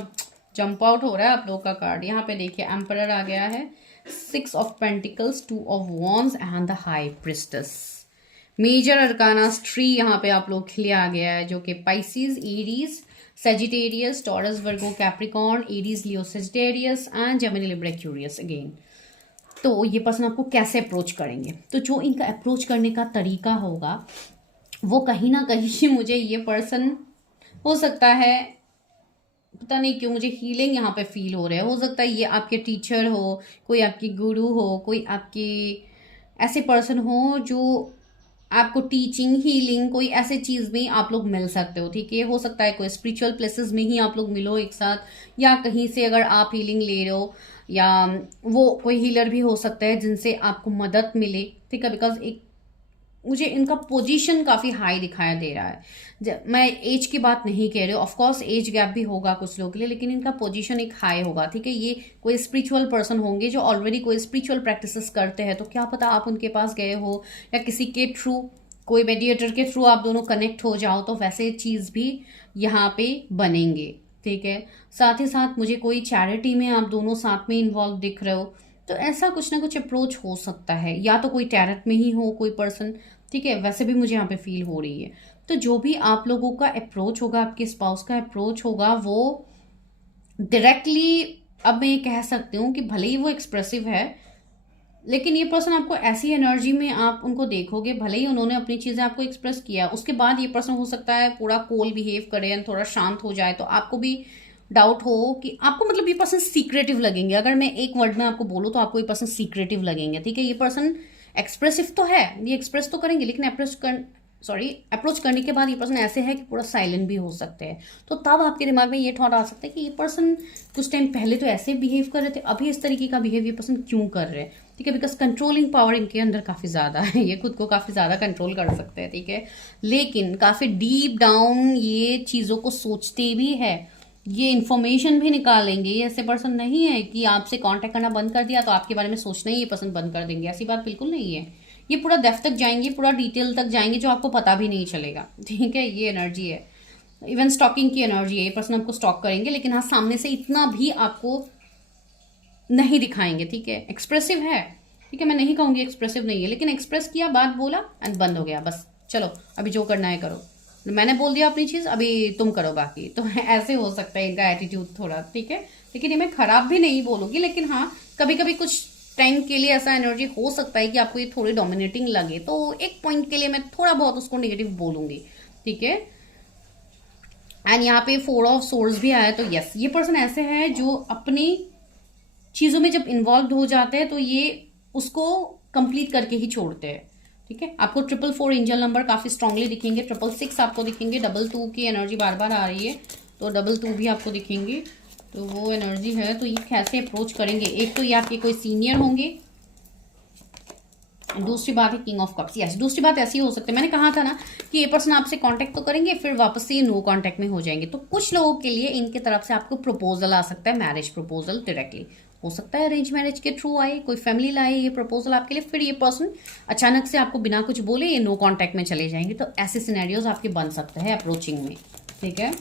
जंप आउट हो रहा है आप लोगों का कार्ड। यहाँ पे देखिए एम्परर आ गया है, 6 of pentacles, 2 of wands and the high priestess. Major arcana 3 यहाँ पे आप लोग के लिए आ गया है, जो कि Pisces, Aries, Sagittarius, taurus, Virgo, Capricorn, Aries, Leo, Sagittarius and Gemini, Libra, Aquarius again. तो ये पर्सन आपको कैसे अप्रोच करेंगे, तो जो इनका अप्रोच करने का तरीका होगा वो कहीं ना कहीं मुझे ये पर्सन, हो सकता है, पता नहीं क्यों मुझे हीलिंग यहाँ पे फील हो रहा है। हो सकता है ये आपके टीचर हो, कोई आपकी गुरु हो, कोई आपकी ऐसे पर्सन हो जो आपको टीचिंग, हीलिंग, कोई ऐसे चीज़ में आप लोग मिल सकते हो, ठीक है। हो सकता है कोई स्पिरिचुअल प्लेसेस में ही आप लोग मिलो एक साथ, या कहीं से अगर आप हीलिंग ले रहे हो, या वो कोई हीलर भी हो सकता है जिनसे आपको मदद मिले, ठीक है। बिकॉज एक मुझे इनका पोजीशन काफ़ी हाई दिखाया दे रहा है। मैं एज की बात नहीं कह रही हूँ, ऑफकोर्स एज गैप भी होगा कुछ लोगों के लिए, लेकिन इनका पोजीशन एक हाई होगा, ठीक है। ये कोई स्पिरिचुअल पर्सन होंगे जो ऑलरेडी कोई स्पिरिचुअल प्रैक्टिसेस करते हैं, तो क्या पता आप उनके पास गए हो या किसी के थ्रू, कोई मेडिएटर के थ्रू आप दोनों कनेक्ट हो जाओ, तो वैसे चीज़ भी यहाँ पे बनेंगे, ठीक है। साथ ही साथ मुझे कोई चैरिटी में आप दोनों साथ में इन्वॉल्व दिख रहे हो, तो ऐसा कुछ ना कुछ अप्रोच हो सकता है, या तो कोई टैरेट में ही हो कोई पर्सन, ठीक है। वैसे भी मुझे यहाँ पे फील हो रही है। तो जो भी आप लोगों का अप्रोच होगा, आपके स्पाउस का अप्रोच होगा, वो डायरेक्टली, अब मैं ये कह सकती हूँ कि भले ही वो एक्सप्रेसिव है, लेकिन ये पर्सन आपको ऐसी एनर्जी में आप उनको देखोगे, भले ही उन्होंने अपनी चीज़ें आपको एक्सप्रेस किया, उसके बाद ये पर्सन हो सकता है पूरा कोल बिहेव करे एंड थोड़ा शांत हो जाए, तो आपको भी डाउट हो कि आपको, मतलब ये पर्सन सीक्रेटिव लगेंगे। अगर मैं एक वर्ड में आपको बोलूँ तो आपको ये पर्सन सीक्रेटिव लगेंगे, ठीक है। ये पर्सन एक्सप्रेसिव तो है, ये एक्सप्रेस तो करेंगे, लेकिन अप्रोच करने के बाद ये पर्सन ऐसे है कि पूरा साइलेंट भी हो सकते हैं। तो तब आपके दिमाग में ये थॉट आ सकता है कि ये पर्सन कुछ टाइम पहले तो ऐसे बिहेव कर रहे थे, अभी इस तरीके का बिहेव ये पर्सन क्यों कर रहे हैं, ठीक है। बिकॉज कंट्रोलिंग पावर इनके अंदर काफ़ी ज़्यादा है, ये खुद को काफ़ी ज़्यादा कंट्रोल कर सकते हैं, ठीक है। लेकिन काफ़ी डीप डाउन ये चीज़ों को सोचते भी है, ये इन्फॉर्मेशन भी निकालेंगे। ये ऐसे पर्सन नहीं है कि आपसे कांटेक्ट करना बंद कर दिया तो आपके बारे में सोचना ही ये पर्सन बंद कर देंगे, ऐसी बात बिल्कुल नहीं है। ये पूरा डेप्थ तक जाएंगे, पूरा डिटेल तक जाएंगे, जो आपको पता भी नहीं चलेगा, ठीक है। ये एनर्जी है, इवन स्टॉकिंग की एनर्जी है। ये पर्सन आपको स्टॉक करेंगे, लेकिन हाँ सामने से इतना भी आपको नहीं दिखाएंगे, ठीक है। एक्सप्रेसिव है, ठीक है, मैं नहीं कहूँगी एक्सप्रेसिव नहीं है, लेकिन एक्सप्रेस किया, बात बोला एंड बंद हो गया, बस चलो अभी जो करना है करो, मैंने बोल दिया अपनी चीज़, अभी तुम करो बाकी। तो ऐसे हो सकता है इनका एटीट्यूड थोड़ा, ठीक है। लेकिन ये मैं खराब भी नहीं बोलूँगी, लेकिन हाँ कभी कभी कुछ टाइम के लिए ऐसा एनर्जी हो सकता है कि आपको ये थोड़ी डोमिनेटिंग लगे, तो एक पॉइंट के लिए मैं थोड़ा बहुत उसको नेगेटिव बोलूँगी, ठीक है। एंड यहाँ पे 4 ऑफ सोर्ड्स भी आया, तो यस, ये पर्सन ऐसे है जो अपनी चीज़ों में जब इन्वॉल्व हो जाते हैं तो ये उसको कंप्लीट करके ही छोड़ते हैं, ठीक है। आपको 444 एंजल नंबर काफ़ी स्ट्रांगली दिखेंगे, 666 आपको दिखेंगे, 22 की एनर्जी बार बार आ रही है, तो 22 भी आपको दिखेंगे, तो वो एनर्जी है। तो ये कैसे अप्रोच करेंगे, एक तो ये आपके कोई सीनियर होंगे, दूसरी बात है किंग ऑफ कप्स। यस, दूसरी बात ऐसी हो सकती है, मैंने कहा था ना कि ये पर्सन आपसे कांटेक्ट तो करेंगे फिर वापस से नो कांटेक्ट में हो जाएंगे। तो कुछ लोगों के लिए इनके तरफ से आपको प्रपोजल आ सकता है, मैरिज प्रपोजल डायरेक्टली, हो सकता है अरेंज मैरिज के थ्रू आए, कोई फैमिली लाए ये प्रपोजल आपके लिए, फिर ये पर्सन अचानक से आपको बिना कुछ बोले ये नो कांटेक्ट में चले जाएंगे। तो ऐसे सिनेरियोज आपके बन सकते हैं अप्रोचिंग में, ठीक है।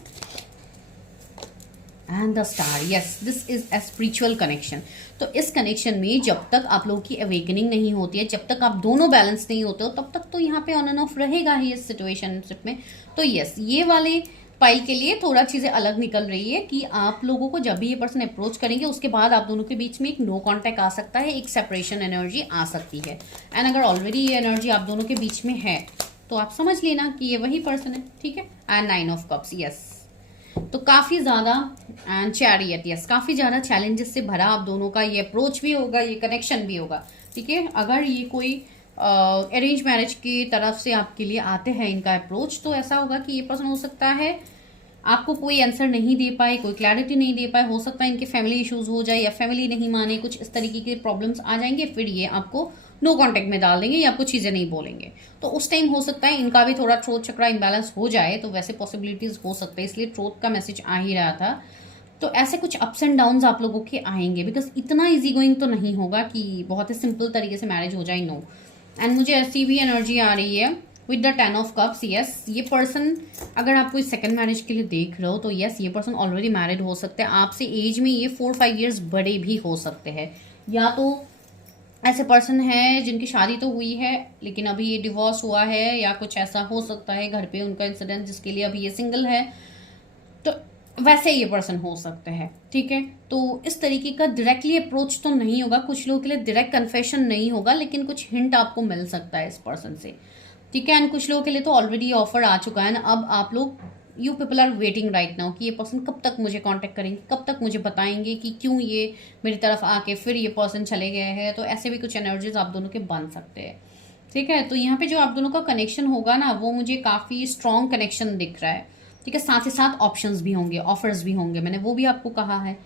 And the star, yes this is a spiritual connection. तो इस कनेक्शन में जब तक आप लोगों की अवेकनिंग नहीं होती है, जब तक आप दोनों बैलेंस नहीं होते हो, तब तक तो यहाँ पे ऑन एंड ऑफ रहेगा ही इस सिचुएशनशिप में। तो यस, ये वाले पाइल के लिए थोड़ा चीजें अलग निकल रही है कि आप लोगों को जब भी ये पर्सन अप्रोच करेंगे उसके बाद आप दोनों के बीच में एक नो कांटेक्ट आ सकता है, एक सेपरेशन एनर्जी आ सकती है। एंड अगर ऑलरेडी ये एनर्जी आप दोनों के बीच में है तो आप समझ लेना कि ये वही पर्सन है, ठीक है। एंड 9 ऑफ कप्स, यस तो काफी ज्यादा, एंड चैरियट, यस काफी ज्यादा चैलेंजेस से भरा आप दोनों का ये अप्रोच भी होगा, ये कनेक्शन भी होगा, ठीक है। अगर ये कोई अरेंज मैरिज की तरफ से आपके लिए आते हैं इनका अप्रोच, तो ऐसा होगा कि ये पर्सन हो सकता है आपको कोई आंसर नहीं दे पाए, कोई क्लैरिटी नहीं दे पाए, हो सकता है इनके फैमिली इश्यूज हो जाए या फैमिली नहीं माने, कुछ इस तरीके के प्रॉब्लम्स आ जाएंगे, फिर ये आपको नो कांटेक्ट में डाल देंगे या आपको चीजें नहीं बोलेंगे। तो उस टाइम हो सकता है इनका भी थोड़ा थ्रोट चक्रा इम्बैलेंस हो जाए, तो वैसे पॉसिबिलिटीज हो सकते हैं, इसलिए थ्रोट का मैसेज आ ही रहा था। तो ऐसे कुछ अप्स एंड डाउन्स आप लोगों के आएंगे, बिकॉज इतना इजी गोइंग तो नहीं होगा कि बहुत ही सिंपल तरीके से मैरिज हो जाए, नो। एंड मुझे ऐसी भी एनर्जी आ रही है with the 10 of cups, yes ये पर्सन अगर आप कोई सेकंड मैरिज के लिए देख रहे हो तो यस ये पर्सन ऑलरेडी मैरिड हो सकते हैं, आपसे एज में ये 4-5 ईयर्स बड़े भी हो सकते हैं, या तो ऐसे पर्सन है जिनकी शादी तो हुई है लेकिन अभी ये डिवोर्स हुआ है, या कुछ ऐसा हो सकता है घर पे उनका इंसिडेंट जिसके लिए अभी ये सिंगल है, तो वैसे ये पर्सन हो सकते हैं, ठीक है। तो इस तरीके का डायरेक्टली अप्रोच तो नहीं होगा, कुछ लोगों के लिए डायरेक्ट कन्फेशन नहीं होगा, लेकिन कुछ हिंट आपको मिल सकता है इस पर्सन से, ठीक है। एंड कुछ लोगों के लिए तो ऑलरेडी ऑफर आ चुका है ना, अब आप लोग you people are waiting right now कि ये पर्सन कब तक मुझे कांटेक्ट करेंगे, कब तक मुझे बताएंगे कि क्यों ये मेरी तरफ आके फिर ये पर्सन चले गए हैं। तो ऐसे भी कुछ एनर्जीज आप दोनों के बन सकते हैं, ठीक है। तो यहाँ पे जो आप दोनों का कनेक्शन होगा ना, वो मुझे काफ़ी स्ट्रॉन्ग कनेक्शन दिख रहा है, ठीक है। साथ ही साथ ऑप्शंस भी होंगे, ऑफर्स भी होंगे, मैंने वो भी आपको कहा है।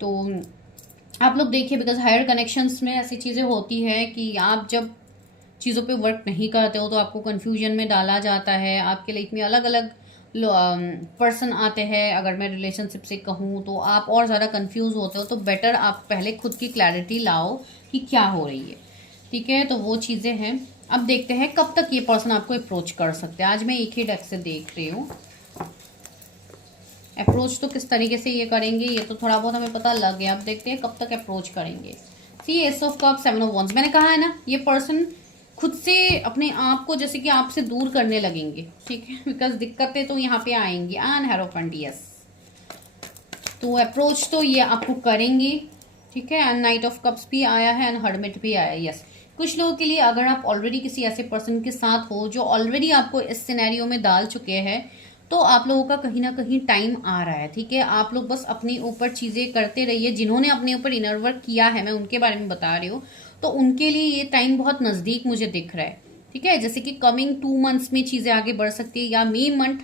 तो आप लोग देखिए, बिकॉज हायर कनेक्शंस में ऐसी चीज़ें होती है कि आप जब चीज़ों पे वर्क नहीं करते हो तो आपको कंफ्यूजन में डाला जाता है, आपके लाइफ में अलग अलग पर्सन आते हैं। अगर मैं रिलेशनशिप से कहूँ तो आप और ज़्यादा कंफ्यूज होते हो, तो बेटर आप पहले खुद की क्लैरिटी लाओ कि क्या हो रही है, ठीक है। तो वो चीज़ें हैं। अब देखते हैं कब तक ये पर्सन आपको अप्रोच कर सकते हैं। आज मैं एक ही डेक से देख रही हूँ, अप्रोच तो किस तरीके से ये करेंगे ये तो थोड़ा बहुत हमें पता लग गया, अब देखते हैं कब तक अप्रोच करेंगे। See ace of cup, 7 of wands, मैंने कहा है ना ये पर्सन खुद से अपने आप को जैसे कि आपसे दूर करने लगेंगे, ठीक है, बिकॉज दिक्कतें तो यहाँ पे आएंगी। एंड हेरोफेंट, यस तो अप्रोच तो ये आपको करेंगे, ठीक है। एंड नाइट ऑफ कप्स भी आया है एंड हर्मिट भी आया है, यस। कुछ लोगों के लिए अगर आप ऑलरेडी किसी ऐसे पर्सन के साथ हो जो ऑलरेडी आपको इस सिनेरियो में डाल चुके हैं, तो आप लोगों का कहीं ना कहीं टाइम आ रहा है, ठीक है। आप लोग बस अपने ऊपर चीजें करते रहिए, जिन्होंने अपने ऊपर इनर वर्क किया है मैं उनके बारे में बता रही हूँ, तो उनके लिए ये टाइम बहुत नजदीक मुझे दिख रहा है, ठीक है। जैसे कि कमिंग 2 मंथ्स में चीजें आगे बढ़ सकती है, या मई मंथ,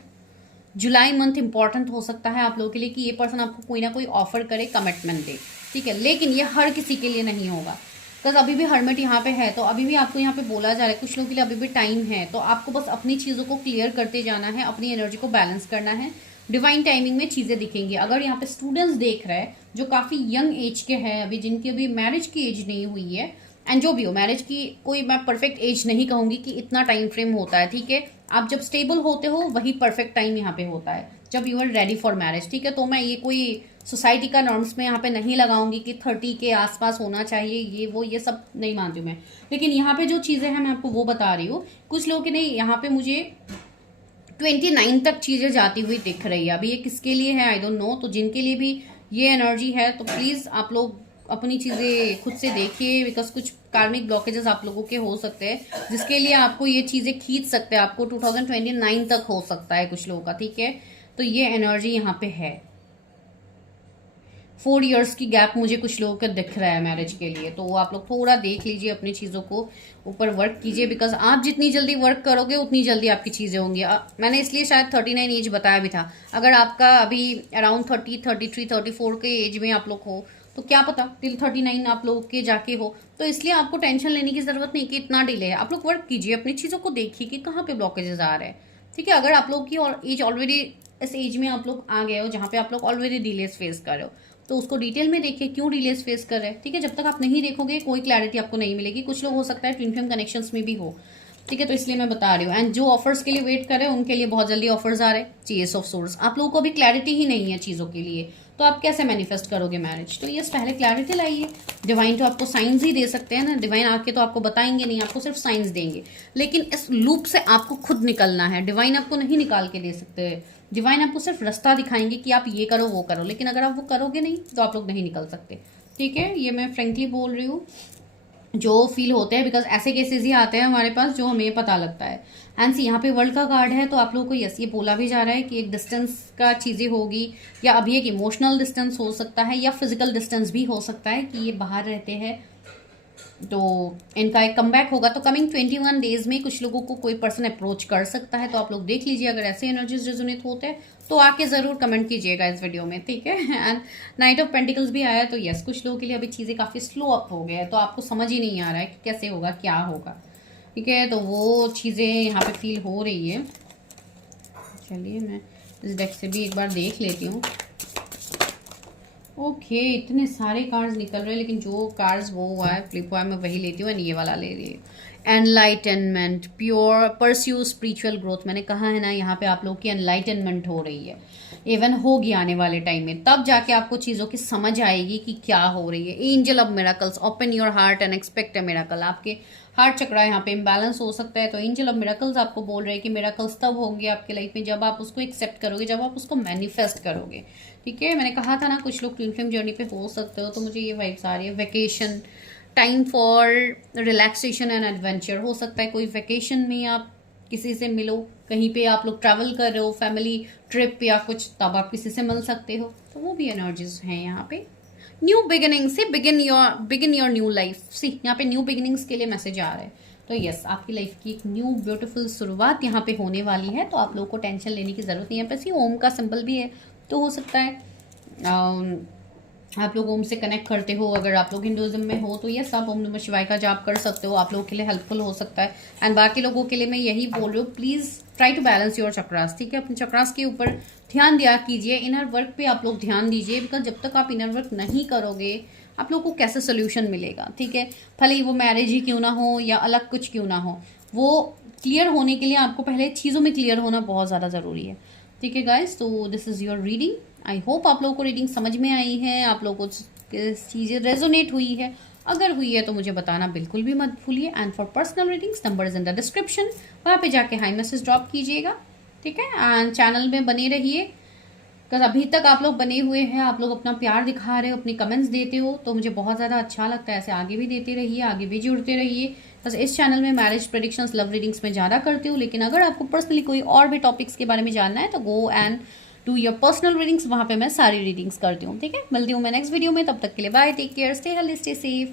जुलाई मंथ इंपॉर्टेंट हो सकता है आप लोगों के लिए कि ये पर्सन आपको कोई ना कोई ऑफर करे, कमिटमेंट दे, ठीक है। लेकिन ये हर किसी के लिए नहीं होगा, बिकॉज अभी भी हर्मिट यहाँ पे है, तो अभी भी आपको यहाँ पे बोला जा रहा है कुछ लोगों के लिए अभी भी टाइम है, तो आपको बस अपनी चीज़ों को क्लियर करते जाना है, अपनी एनर्जी को बैलेंस करना है, डिवाइन टाइमिंग में चीज़ें दिखेंगी। अगर यहाँ पे स्टूडेंट्स देख रहे हैं जो काफ़ी यंग एज के हैं, अभी जिनकी अभी मैरिज की एज नहीं हुई है, एंड जो भी हो मैरिज की कोई मैं परफेक्ट एज नहीं कहूंगी कि इतना टाइम फ्रेम होता है, ठीक है। आप जब स्टेबल होते हो वही परफेक्ट टाइम यहाँ पे होता है, जब you are ready for marriage, ठीक है। तो मैं ये कोई सोसाइटी का नॉर्म्स में यहाँ पे नहीं लगाऊंगी कि 30 के आसपास होना चाहिए, ये वो ये सब नहीं मानती हूँ मैं, लेकिन यहाँ पे जो चीज़ें हैं मैं आपको वो बता रही हूँ। कुछ लोगों के नहीं, यहाँ पे मुझे 29 तक चीज़ें जाती हुई दिख रही है, अभी ये किसके लिए है आई डोंट नो। तो जिनके लिए भी ये एनर्जी है तो प्लीज़ आप लोग अपनी चीज़ें खुद से देखिए, बिकॉज कुछ कार्मिक ब्लॉकेजेस आप लोगों के हो सकते हैं जिसके लिए आपको ये चीज़ें खींच सकते हैं, आपको 2029 तक हो सकता है कुछ लोगों का, ठीक है। तो ये एनर्जी यहाँ पे है, 4 इयर्स की गैप मुझे कुछ लोगों का दिख रहा है मैरिज के लिए, तो आप लोग थोड़ा देख लीजिए, अपनी चीज़ों को ऊपर वर्क कीजिए, बिकॉज आप जितनी जल्दी वर्क करोगे उतनी जल्दी आपकी चीज़ें होंगी। मैंने इसलिए शायद 39 एज बताया भी था, अगर आपका अभी अराउंड 30, 33, 34 के एज में आप लोग हो तो क्या पता टिल 39 आप लोग के जाके हो, तो इसलिए आपको टेंशन लेने की जरूरत नहीं कि इतना डिले है। आप लोग वर्क कीजिए, अपनी चीज़ों को देखिए कि कहाँ पे ब्लॉकेजेस आ रहे हैं, ठीक है। अगर आप लोग की एज ऑलरेडी इस एज में आप लोग आ गए हो जहाँ पे आप लोग ऑलरेडी डिलेस फेस कर रहे हो, तो उसको डिटेल में देखिए क्यों डिलेस फेस कर रहे हैं, ठीक है। जब तक आप नहीं देखोगे कोई क्लैरिटी आपको नहीं मिलेगी। कुछ लोग हो सकता है ट्विन फ्लेम कनेक्शंस में भी हो, ठीक है, तो इसलिए मैं बता रही हूँ। एंड जो ऑफर्स के लिए वेट कर रहे हैं उनके लिए बहुत जल्दी ऑफर्स आ रहे हैं। एस ऑफ सोर्स, आप लोगों को अभी क्लैरिटी ही नहीं है चीज़ों के लिए, तो आप कैसे मैनिफेस्ट करोगे मैरिज? तो ये पहले क्लैरिटी लाइए। डिवाइन तो आपको साइंस ही दे सकते हैं ना, डिवाइन आके तो आपको बताएंगे नहीं, आपको सिर्फ साइंस देंगे। लेकिन इस लूप से आपको खुद निकलना है, डिवाइन आपको नहीं निकाल के दे सकते। डिवाइन आपको सिर्फ रास्ता दिखाएंगे कि आप ये करो वो करो, लेकिन अगर आप वो करोगे नहीं तो आप लोग नहीं निकल सकते, ठीक है। ये मैं फ्रेंकली बोल रही हूँ, जो फील होते हैं, बिकॉज ऐसे केसेस ही आते हैं हमारे पास जो हमें पता लगता है। एंड सी यहाँ पे वर्ल्ड का कार्ड है, तो आप लोगों को यस ये बोला भी जा रहा है कि एक डिस्टेंस का चीज़ें होगी, या अभी एक इमोशनल डिस्टेंस हो सकता है, या फिजिकल डिस्टेंस भी हो सकता है कि ये बाहर रहते हैं, तो इनका एक कमबैक होगा। तो कमिंग 21 डेज में कुछ लोगों को कोई पर्सन अप्रोच कर सकता है, तो आप लोग देख लीजिए। अगर ऐसे एनर्जीज रेजोनेट होते हैं तो आके ज़रूर कमेंट कीजिएगा इस वीडियो में, ठीक है। एंड नाइट ऑफ पेंटिकल्स भी आया, तो यस कुछ लोगों के लिए अभी चीज़ें काफ़ी स्लो अप हो गया है, तो आपको समझ ही नहीं आ रहा है कि कैसे होगा क्या होगा, ठीक है। तो वो चीज़ें यहाँ पे फील हो रही है। चलिए मैं इस डेक से भी एक बार देख लेती हूँ। ओके इतने सारे कार्ड्स निकल रहे हैं, लेकिन जो कार्ड्स वो हुआ है फ्लिप हुआ है मैं वही लेती हूँ, एंड ये वाला ले रही है। Enlightenment, pure pursue spiritual growth. मैंने कहा है ना, यहाँ पे आप लोग की एनलाइटनमेंट हो रही है, इवन होगी आने वाले टाइम में, तब जाके आपको चीज़ों की समझ आएगी कि क्या हो रही है। Angel of miracles, open your heart and expect a miracle. आपके हार्ट चक्रा यहाँ पे इम्बैलेंस हो सकता है, तो एंजल ऑफ मिराकल्स आपको बोल रहे हैं कि मिराकल्स तब होंगे आपके लाइफ में जब आप उसको एक्सेप्ट करोगे, जब आप उसको मैनिफेस्ट करोगे, ठीक है। मैंने कहा था ना कुछ लोग ट्विन फ्लेम जर्नी पे हो सकते हो, तो मुझे ये वाइब्स आ रही है। Vacation, time for relaxation and adventure. हो सकता है कोई वेकेशन में आप किसी से मिलो, कहीं पे आप लोग ट्रैवल कर रहे हो, फैमिली ट्रिप या कुछ, तब आप किसी से मिल सकते हो, तो वो भी एनर्जीज हैं यहाँ पे। न्यू बिगिनिंग से बिगिन योर न्यू लाइफ। सी यहाँ पे न्यू बिगिनिंग्स के लिए मैसेज आ रहा है, तो यस आपकी लाइफ की एक न्यू ब्यूटीफुल शुरुआत यहाँ पे होने वाली है, तो आप लोगों को टेंशन लेने की जरूरत नहीं है। बस ये ओम का सिंबल भी है, तो हो सकता है आप लोग ओम से कनेक्ट करते हो। अगर आप लोग हिंदुइज्म में हो तो ये सब ओम नमः शिवाय का जाप कर सकते हो, आप लोगों के लिए हेल्पफुल हो सकता है। एंड बाकी लोगों के लिए मैं यही बोल रही हूँ, please try to balance your chakras, ठीक है। अपने चक्रास के ऊपर ध्यान दिया कीजिए, इनर वर्क पे आप लोग ध्यान दीजिए, बिकॉज जब तक आप इनर वर्क नहीं करोगे आप लोग को कैसे सोल्यूशन मिलेगा, ठीक है। भले ही वो मैरिज ही क्यों ना हो या अलग कुछ क्यों ना हो, वो क्लियर होने के लिए आपको पहले चीज़ों में क्लियर होना बहुत ज़्यादा ज़रूरी है, ठीक है गाइज। तो this is your reading. I hope आप लोगों को रीडिंग समझ में आई है, आप लोगों को चीज़ें रेजोनेट हुई है। अगर हुई है तो मुझे बताना बिल्कुल भी मत भूलिए। And for personal readings number is in the description, वहाँ पे जाके हाई मैसेज ड्रॉप कीजिएगा, ठीक है। एंड चैनल में बने रहिए, बिकॉज अभी तक आप लोग बने हुए हैं, आप लोग अपना प्यार दिखा रहे हो, अपने कमेंट्स देते हो, तो मुझे बहुत ज़्यादा अच्छा लगता है। ऐसे आगे भी देते रहिए, आगे भी जुड़ते रहिए। बस इस चैनल में मैरिज प्रेडिक्शंस, लव रीडिंग्स में ज़्यादा करती हूँ, लेकिन अगर आपको पर्सनली कोई और भी टॉपिक्स के बारे में जानना है तो go and do your personal readings, वहाँ पे मैं सारी रीडिंग्स करती हूँ, ठीक है। मिलती हूँ मैं नेक्स्ट वीडियो में, तब तक के लिए bye, take care, stay healthy, stay safe.